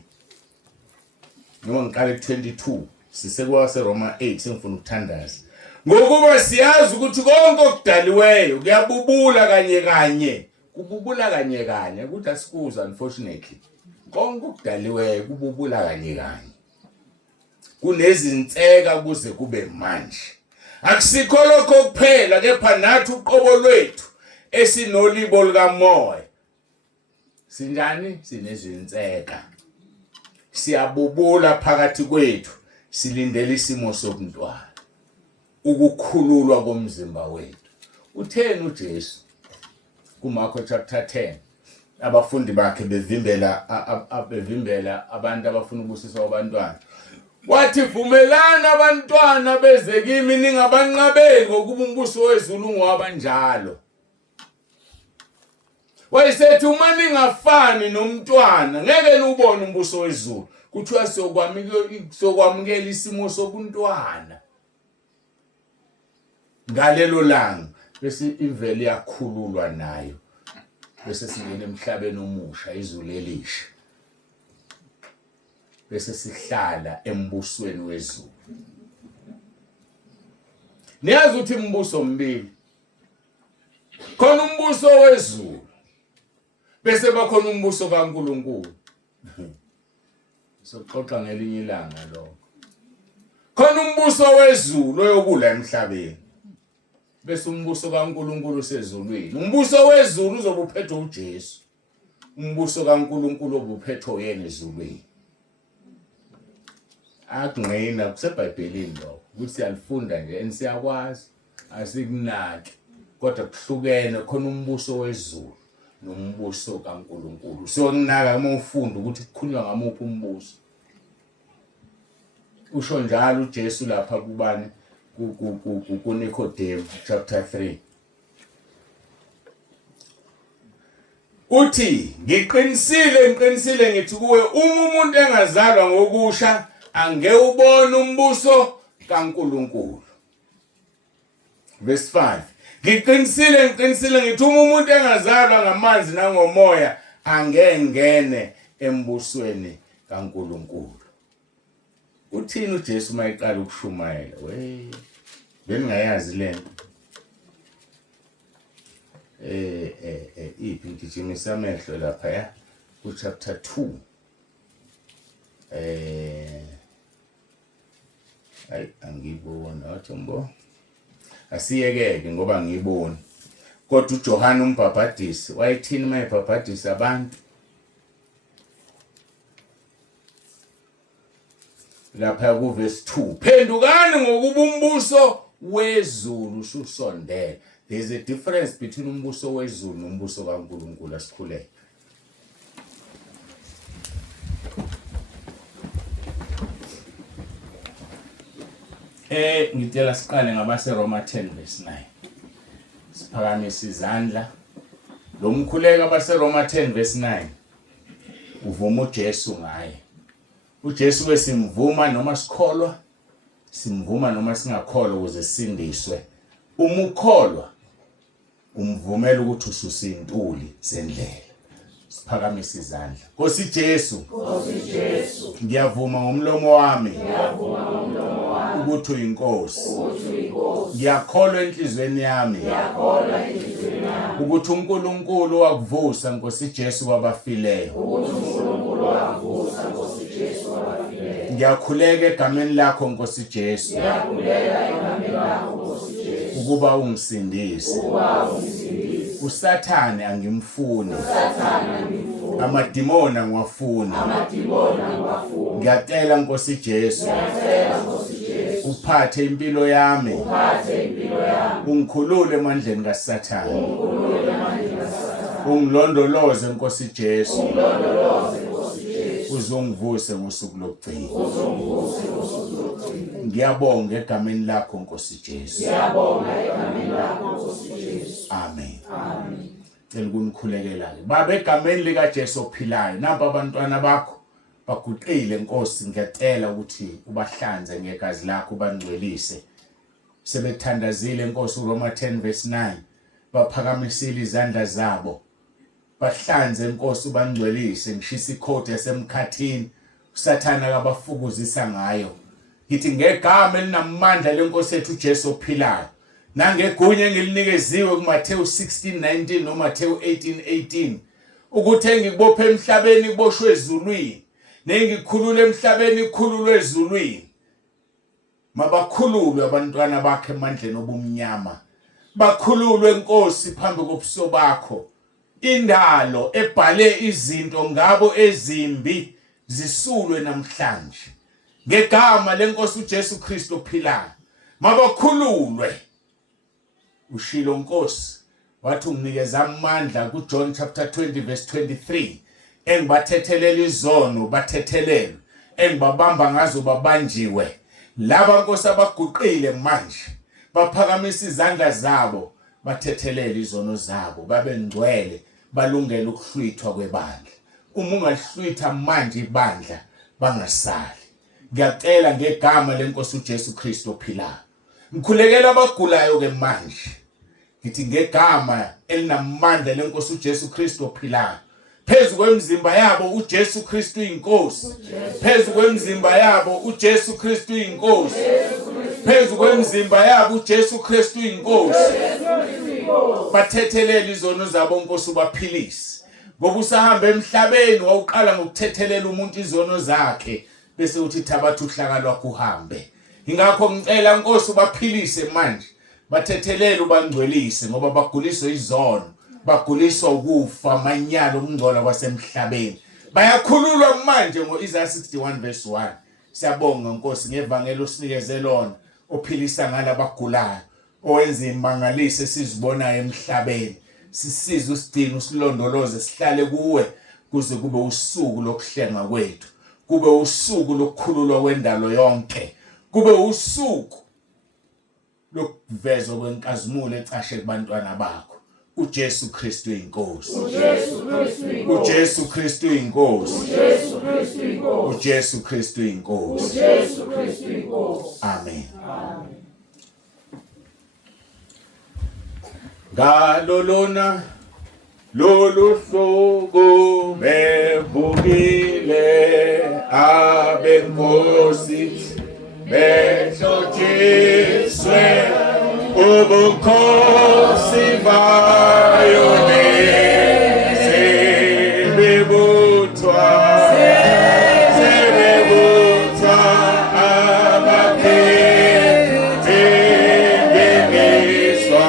noma ngiqale 22 sisekwa seRoma 8 sengifuna ukuthandaza. Ngokuba siyazi ukuthi konke okudaliweyo kuyabubula kanye kububula kanye ukuthi asikuza unfortunately. Konke okudaliweyo kububula kanye kunezinseka kuze kube manje. Akusikho lokho kuphela kepha nathi uqobo lwethu esinolibo likamoya. Sinjani? Sinezinseka. Siyabubula phakathi kwethu silindele isimo sobuntwana. Ukukhululwa komzimba wethu. Utheni uJesu kuMarko chapter 10 abafundi bakhe bevimbela abantu abafuna ubusiswa kwabantwana. Wathi vumelana abantwana beze kimi ningabanqabeli ngokuba umbuso wezulu ngowabanjalo. Wayesethi uma ningafani nomntwana ngeke nubone umbuso wezulu. Kuthiwa sokwamukela isimo sobuntwana. Ngalelo langa bese imvelo yakhululwa nayo. Bese singena emhlabeni omusha izulu elisha. Bese sihlala embusweni wezulu. Niyazi ukuthi imbuso mbili. Khona umbuso wezulu. Bese bakhona umbuso kaNkuluNkulu. Soxoxa ngelinye ilanga lo. Khona umbuso wezulu oyokula emhlabeni. Bese umbuso kaNkuluNkulu usezulwini. Umbuso wezulu uzobe uphethe uJesu. Umbuso kaNkuluNkulu obuphethwe yena ezulwini. Akungqina kuseBhayibhelini lo. Ukuthi alifunda nje enisiyakwazi asikunaki. Kodwa kuhlukene khona umbuso wezulu nombuso kaNkuluNkulu. So nginaka uma ufunda ukuthi kukhulunywa ngamuphi umbuso. Usho njalo uJesu lapha kubani kuNicodemus chapter 3. Uthi ngiqinisile ngithi kuwe uma umuntu engazalwa ngokusha angewubona umbuso kaNkuluNkulu. Verse 5. Ngiqinisile ngithi uma umuntu engazalwa ngamanzi nangomoya angengene embusweni kaNkuluNkulu. Uthini uJesu mayiqala ukushumayela? Bengingayazi lento. Iphi ngijimisa amehlo lapha ya ku chapter 2. Angibona wathi mbo. Asiyekeke ngoba ngiyibona. Kodwa uJohane umbhaphatisi wayithini mayebhaphatisa abantu? Lapha ku verse 2. Phendukani ngokuba umbuso wezulu ususondele. There's a difference between umbuso wezulu nombuso kaNkuluNkulu asikhuleke. Ngitela siqale ngabase Roma 10 verse 9. Siphakamise izandla. Lo mkhuleko abase Roma 10 verse 9. Uvuma uJesu ngaye. uJesu besimvuma noma sikholwa, simvuma noma singakholwa ukuze sisindiswe. Uma ukholwa umvumela ukuthi ususintuli sendlela. Siphakamise izandla. Nkosi Jesu, ngiyavuma ngomlomo wami ukuthi uyinkosi. Ngiyakholwa enhlizweni yami ukuthi uNkulunkulu wakuvusa Nkosi Jesu kwabafileyo. Ngiyakhuleka egameni lakho Nkosi Jesu ukuba ungisindise. uSathane angimfuni, amadimoni angiwafuni. Ngiyacela Nkosi Jesu uphathe impilo yami, ungikhulule emandleni kaSathane, ungilondoloze Nkosi Jesu, uzongivuse ngosuku lokugcina. Ngiyabonga egameni lakho Nkosi Jesu. Amen. Cela ukunikhulekela. Baba, egameni lika Jesu ophilayo, napa abantwana bakho baguqile Nkosi, ngiyacela ukuthi ubahlanze ngegazi lakho, ubangcwelise. Sebethandazile Nkosi uRoma 10 verse 9, baphakamisile izandla zabo. Bahlanze Nkosi, ubangcwelise. Ngishisa ikhodi yasemkhathini uSathane akabafukuzisa ngayo. Ngithi ngegama elinamandla lenkosi yethu uJesu ophilayo, nangegunya engilinikezwe kuMathewu 16:19 noMathewu 18:18, ukuthi engikubophe emhlabeni kuboshwe ezulwini, nengikhulule emhlabeni ikhululwe ezulwini. Mabakhululwe abantwana bakhe emandleni obumnyama, bakhululwe Nkosi phambi kobuso bakho. Indalo ebhale izinto ngabo ezimbi zisulwe namhlanje ngegama lenkosi uJesu Kristu ophilayo. Mabakhululwe. Ushilo Nkosi wathi unginikeza amandla kuJohn chapter 20 verse 23, engibathethelela izono bathethelelwe, engibabamba ngazo babanjiwe. Laba Nkosi abaguqile manje baphakamisa izandla zabo, bathethelela izono zabo, babe ngcwele, balungele ukuhlwithwa kwebandla. Uma ungalihlwitha manje ibandla bangasali. Ngiyacela ngegama lenkosi uJesu Kristu ophilayo, ngikhulekela abagulayo ke manje. Ngithi ngegama elinamandla lenkosi uJesu Kristu ophilayo, phezu kwemizimba yabo uJesu Kristu inkosi, phezu kwemizimba yabo uJesu Kristu inkosi, phezu kwemizimba yabo uJesu Kristu inkosi. Bathethelela izono zabo Nkosi ubaphilise. Ngoba usahamba emhlabeni wawuqala ngokuthethelela umuntu izono zakhe bese uthi thabatha uhlaka lwakho uhambe. Ingakho ngicela Nkosi ubaphilise manje. Bathethelela ubangcwelise ngoba baguliswa izono, baguliswa ukufa amanyalo okungcola kwasemhlabeni. Bayakhululwa manje ngoIsaiah 61:1. Siyabonga Nkosi ngevangeli osinikeze lona ophilisa ngalabagulayo, owenza imangaliso esizibonayo emhlabeni. Sisize usidini usilondoloze sihlale kuwe kuze kube usuku lokuhlenga kwethu, kube usuku lokukhululwa kwendalo yonke, kube usuku lokuvezwa kwenkazimulo ecashe kubantwana bakho. uJesu Kristu inkosi. uJesu Kristu inkosi. uJesu Kristu inkosi. Amen. Ngalo lona lolu suku bevukile abenkosi behlotshiswe ubukhosi bayo sebebuthwa abakhethi ngemiswa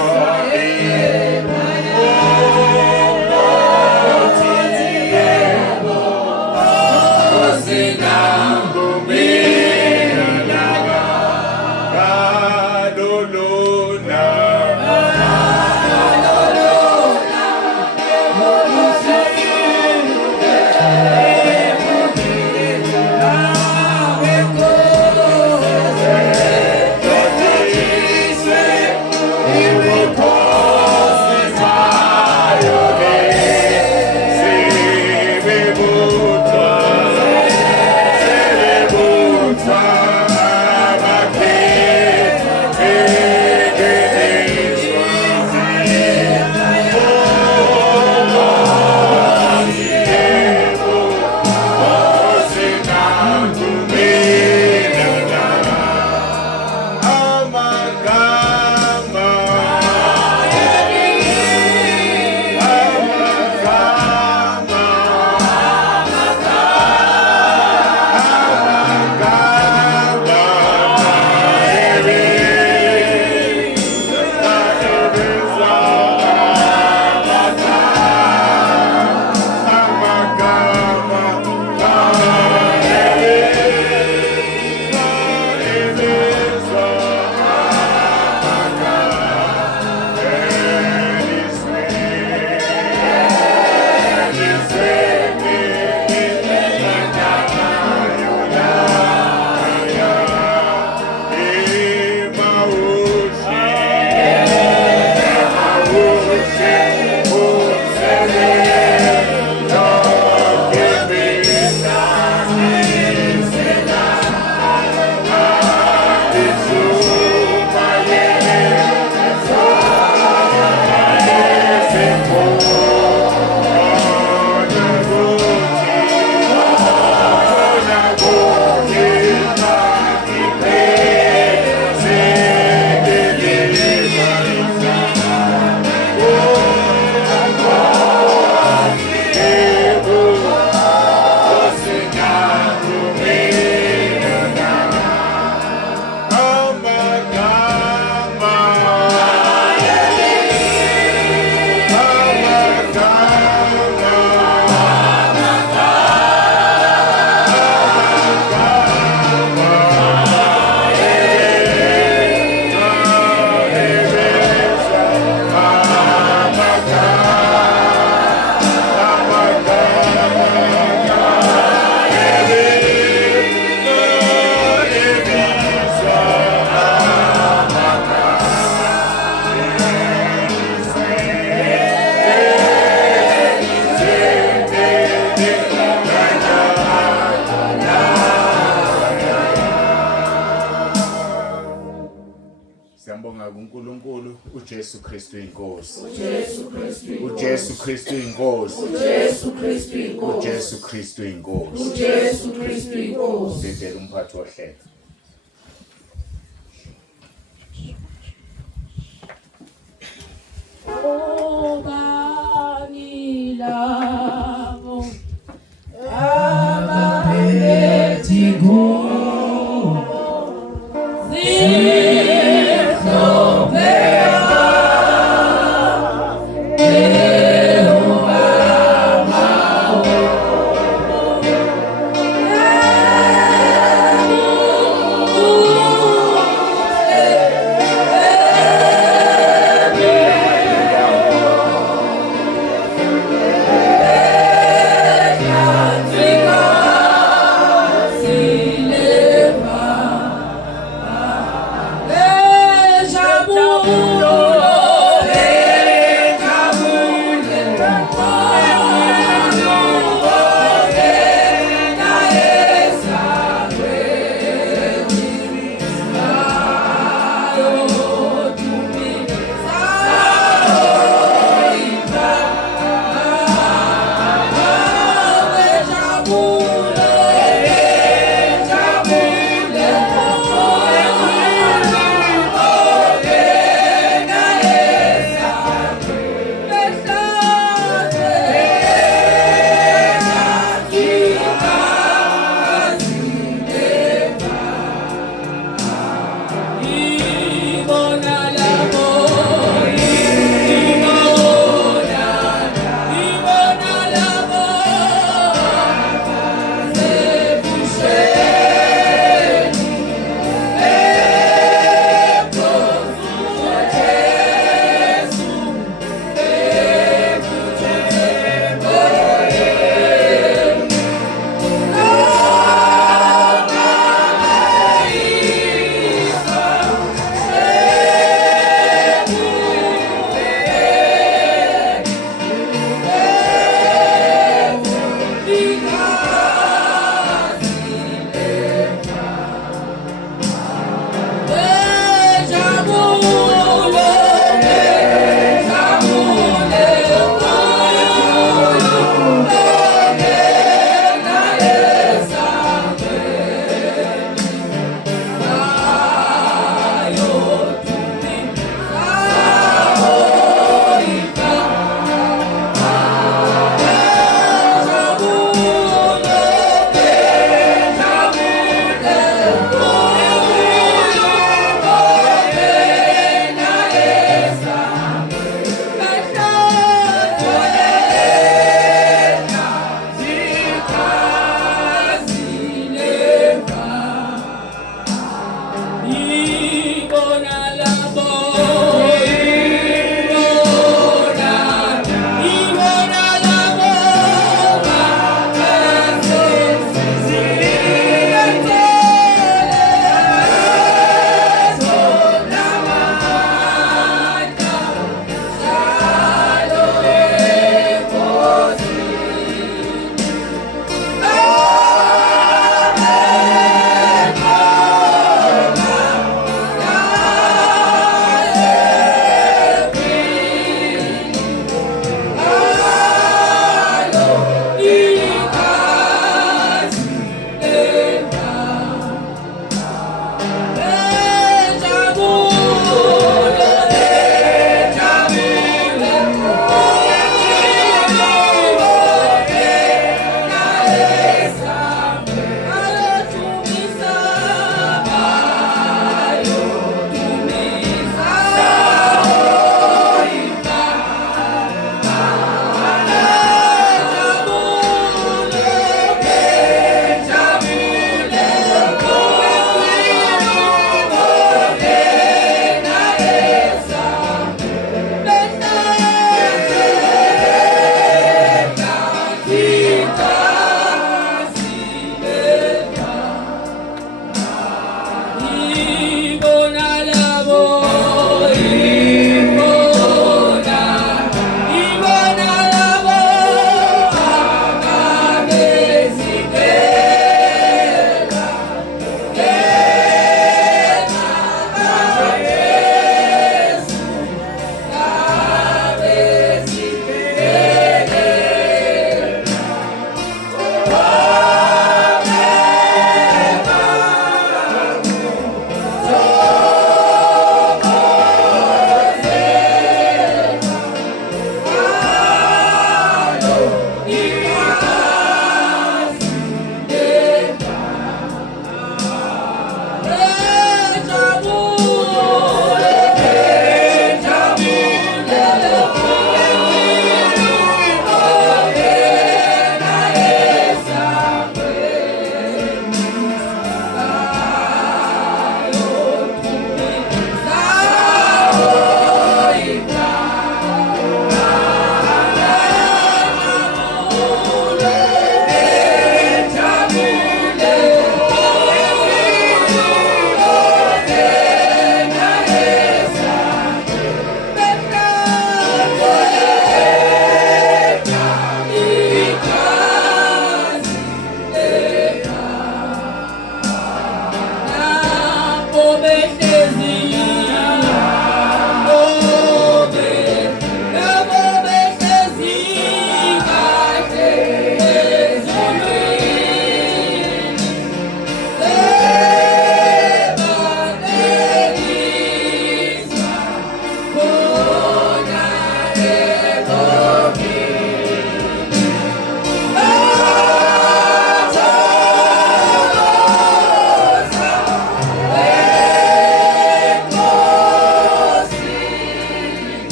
uJesu Kristu inkosi. uJesu Kristu inkosi. uJesu Kristu inkosi. Ndedela umphathi wohlelo. Yeah.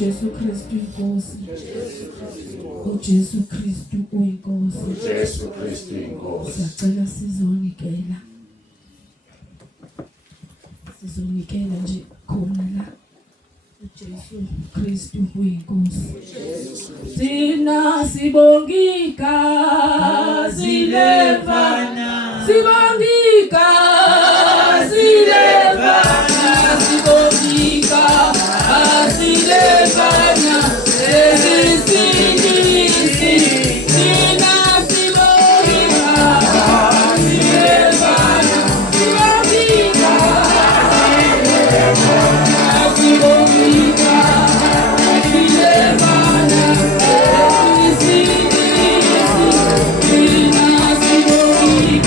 uJesu Kristu inkosi, uJesu Kristu uyinkosi. Jesu Kristu inkosi. Siyacela sizonikela nje khona la. uJesu Kristu uyinkosi. Thina sibongika silevana, sibongika silevana, sibongika silevana, ezisinisi. Thina sibongika silevana, sibongika silevana, silevana, ezisinisi. Thina sibongika silevana,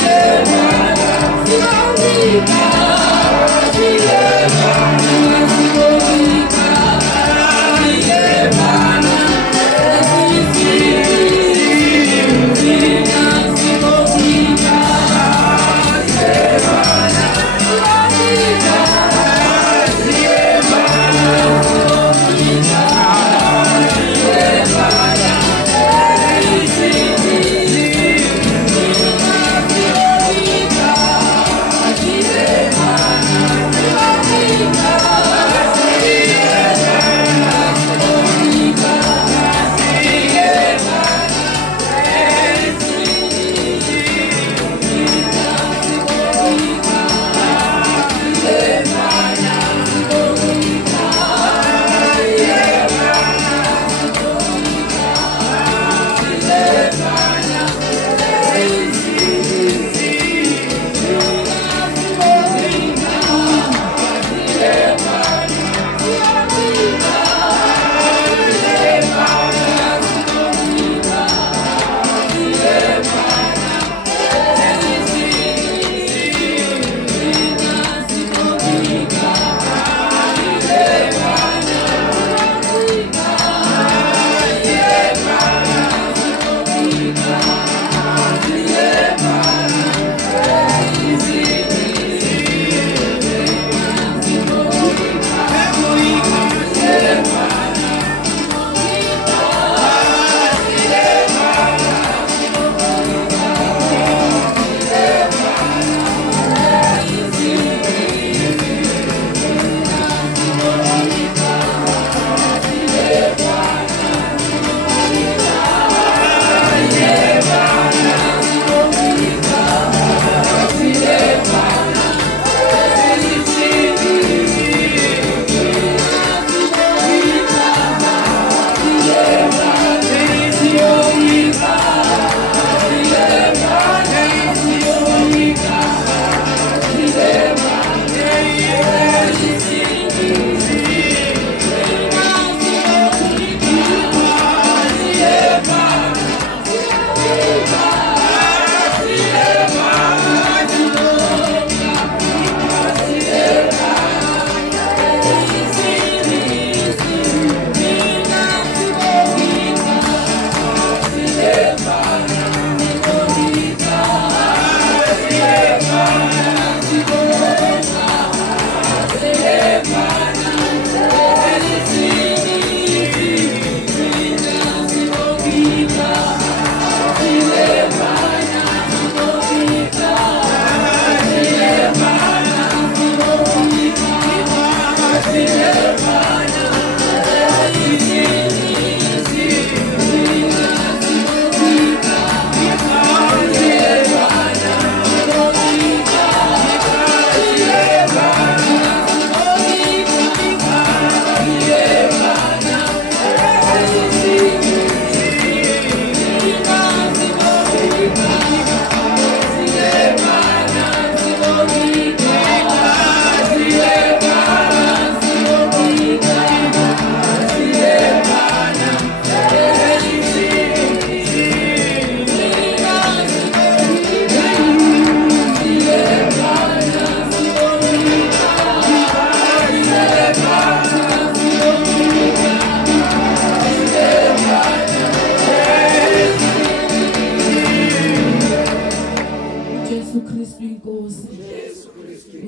sibongika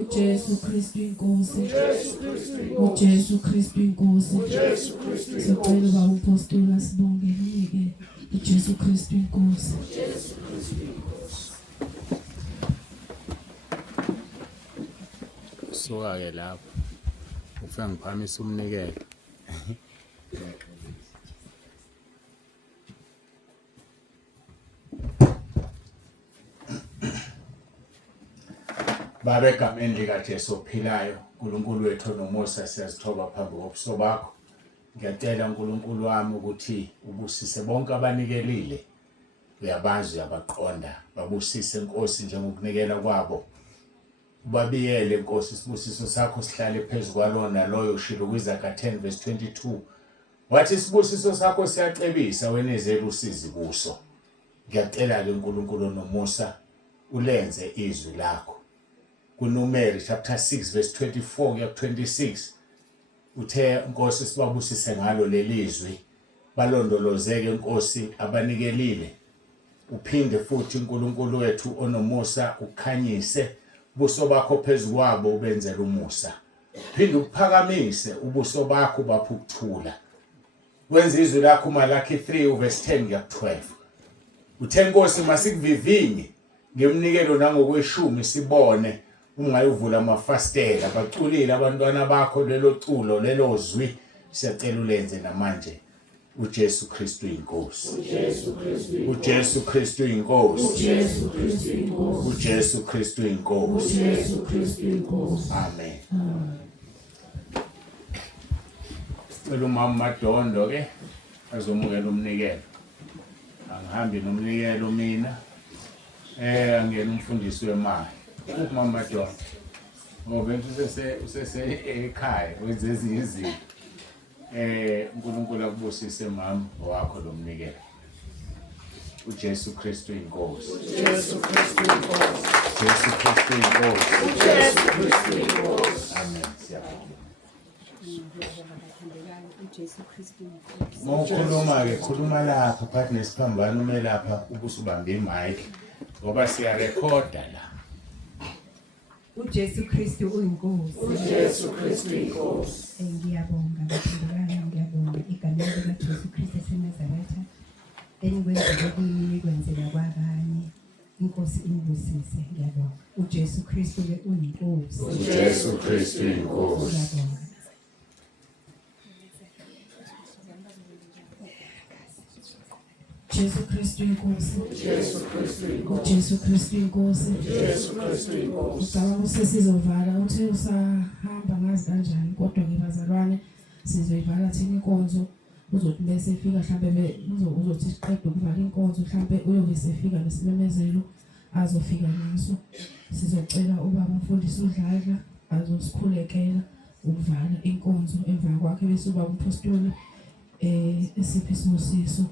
uJesu Kristu inkosi. uJesu Kristu inkosi sicela baba umpostoli asibongele unike uJesu Kristu inkosi suka ke lapho ufike ngiphakamisa umnikelo Baba egameni likaJesu ophilayo uNkulunkulu wethu nomusa siyazithoba phambi kobuso bakho ngiyacela uNkulunkulu wami ukuthi ubusise bonke abanikelile uyabazi uyabaqonda babusise Nkosi njengokunikela kwabo ubabiyele Nkosi isibusiso sakho sihlale phezulu kwalona loyo ushilo kwiZaga 10:22 wathi isibusiso sakho siyacebisa wenezela usizi kuso ngiyacela ke uNkulunkulu nomusa ulenze izwi lakho kuNumeri chapter 6:24 kuya 26 uthe Nkosi sibabusise ngalo lelizwi balondolozeke Nkosi abanikelile uphinde futhi uNkulunkulu wethu onomusa ukhanyise ubuso bakho phezulu kwabo ubenzele umusa phinde uphakamise ubuso bakho baphukuthula wenza izwi lakho Malaki 3:10 kuya 12 uthe Nkosi masikuvivinye ngemnikelo nangokweshumi sibone ungayivula amafastela baculile abantwana bakho lelo culo lelo zwi siyacela ulenze namanje uJesu Kristu inkosi uJesu Kristu inkosi uJesu Kristu inkosi amen Cela umama Madondo ke azomukela umnikelo angihambi nomnikelo mina angena umfundisi wemali umama Madondo ngoba usese ekhaya wenze ezinye izinto uNkulunkulu akubusise mama wakho lomnikelo uJesu Kristu inkosi Jesu Kristu inkosi. Jesu Kristu inkosi Jesu Kristu inkosi. amen siyabonga uJesu Kristu inkosi. Mawukhuluma ke khuluma lapha phakathi nesiphambano ume lapha ubusubambe imic ngoba siyarekhoda la uJesu Kristu uyinkosi. Jesu Kristu inkosi. Ngiyabonga bathandekayo ngiyabonga igama likaJesu Kristu eseNazaretha enikwenzele kimi kwenzela kwabanye inkosi inibusise ngiyabonga uJesu Kristu ke uyinkosi. Jesu Kristu inkosi Ngiyabonga Jesu Kristu inkosi Jesu Kristu inkosi. uJesu Kristu inkosi Jesu Kristu inkosi. Ucabanga usesizovala uthe usahamba ngazi kanjani kodwa ke bazalwane sizoyivala thina inkonzo uzothi bese efika mhlambe uzothi siqeda ukuvala inkonzo mhlambe uyobe sefika nesimemezelo azofika naso sizocela ubaba umfundisi uDladla azosikhulekela ukuvala inkonzo emva kwakhe bese ubaba umpostoli esiphi isibusiso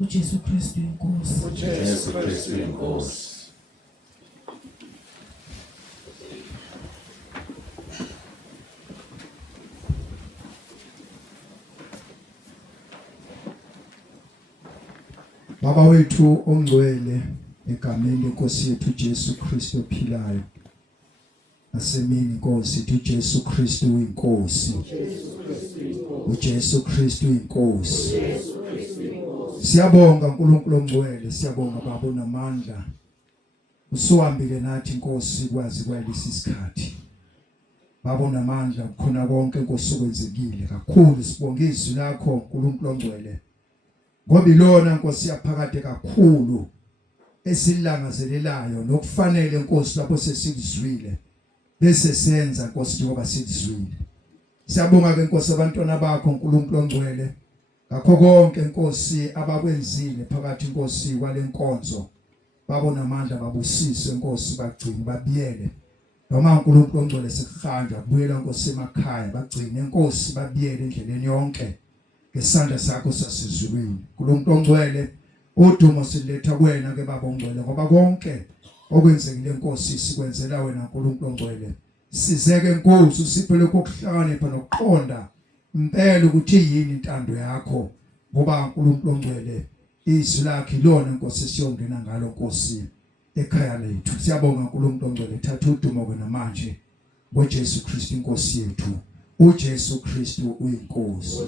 uJesu Kristu inkosi Jesu Kristu inkosi Baba wethu ongcwele egameni lenkosi yethu Jesu Kristu ophilayo asemini Nkosi yethu Jesu Kristu inkosi uJesu Kristu inkosi siyabonga uNkulunkulu ongcwele siyabonga baba onamandla usuhambile nathi Nkosi kwazi kwalesi sikhathi baba onamandla khona konke Nkosi okwenzekile kakhulu sibonga izwi lakho uNkulunkulu ongcwele ngoba ilona Nkosi yaphakade kakhulu esilangazelelayo nokufanele Nkosi lapho sesikuzwile bese senza Nkosi njengoba sikuzwile siyabonga ke Nkosi abantwana bakho uNkulunkulu ongcwele ngakho konke Nkosi abakwenzile phakathi Nkosi kwalenkonzo babona amandla babusise Nkosi bagcine babiyele noma uNkulunkulu ongcwele sikuhanja kubuyela Nkosi emakhaya bagcine Nkosi babiyele endleleni yonke ngesandla sakho sasizulwini uNkulunkulu ongcwele udumo siletha kuwena ke baba ongcwele ngoba konke okwenzekile Nkosi sikwenzela wena uNkulunkulu ongcwele sizeke Nkosi usiphe lokho kuhlakanipha nokuqonda impela ukuthi yini intando yakho ngoba uNkulunkulu ongcwele izwi lakhe lona Nkosi siyongena ngalo Nkosi ekhaya lethu siyabonga uNkulunkulu ongcwele thatha udumo wena manje ngoJesu Kristu inkosi yethu uJesu Kristu uyinkosi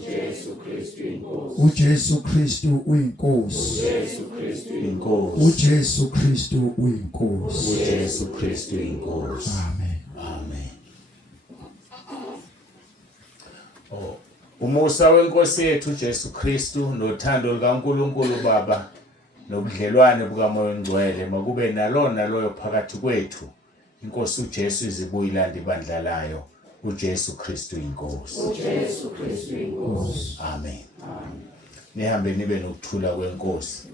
uJesu Kristu uyinkosi inkosi uJesu Kristu uyinkosi uJesu Kristu inkosi. amen Amen. Umusa wenkosi yethu Jesu Kristu nothando likaNkulunkulu Baba nobudlelwane bukaMoya oNgcwele makube nalona loyo phakathi kwethu. Inkosi uJesu izibuyilanda ibandla layo. uJesu Kristu inkosi. uJesu Kristu inkosi. Amen. Nihambe nibe nokuthula kwenkosi.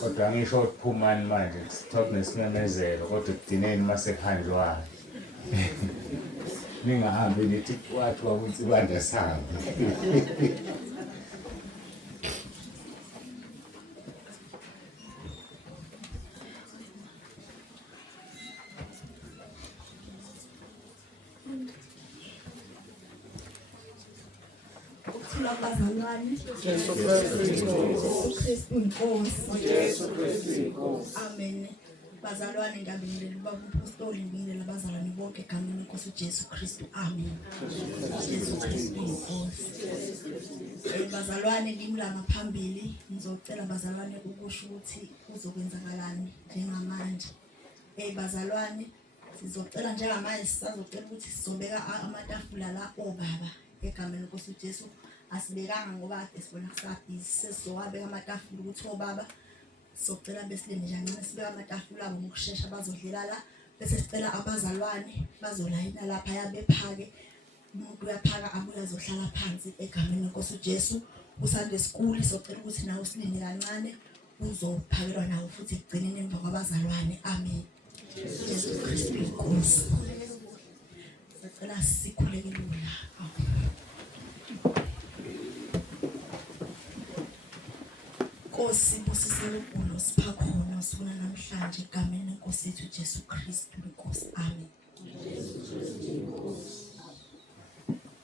Kodwa ngisho ukuphumani manje sithola nesimemezelo kodwa kudineni mase kuhanjwayo. Ningahambi nithi wathi wakuthi ibandla sami. Ukuthula bazalwane. Jesu Kristu inkosi. Kristu inkosi. Jesu Kristu inkosi. Amen. Bazalwane ngiyabingelela ubaba umpostoli ngibingelela abazalwane bonke egameni lenkosi uJesu Kristu. Amen. Jesu Kristu inkosi. Bazalwane ngimlanga phambili ngizocela bazalwane ukusho ukuthi uzokwenzakalani njengamanje. Bazalwane sizocela njengamanje sizocela ukuthi sizobeka amatafula la obaba egameni lenkosi uJesu. Asibekanga ngoba sibona kusabhizi sesizowabeka amatafula ukuthi obaba socela besilinde kancane sibeka amatafula abo ngokusheshsha bazodlela la bese sicela abazalwane bazolayina lapha yabephake umuntu uyaphaka abuya azohlala phansi egameni lenkosi uJesu uSunday school socela ukuthi nawe usilinde kancane uzophakelwa nawe futhi ekugcineni emva kwabazalwane. Amen. Jesu Kristu inkosi. Sicela sikhuleke lula. Nkosi busisele ubulo sipha khona sibona namhlanje egameni lenkosi yethu Jesu Kristu inkosi. Amen. Jesu Kristu inkosi.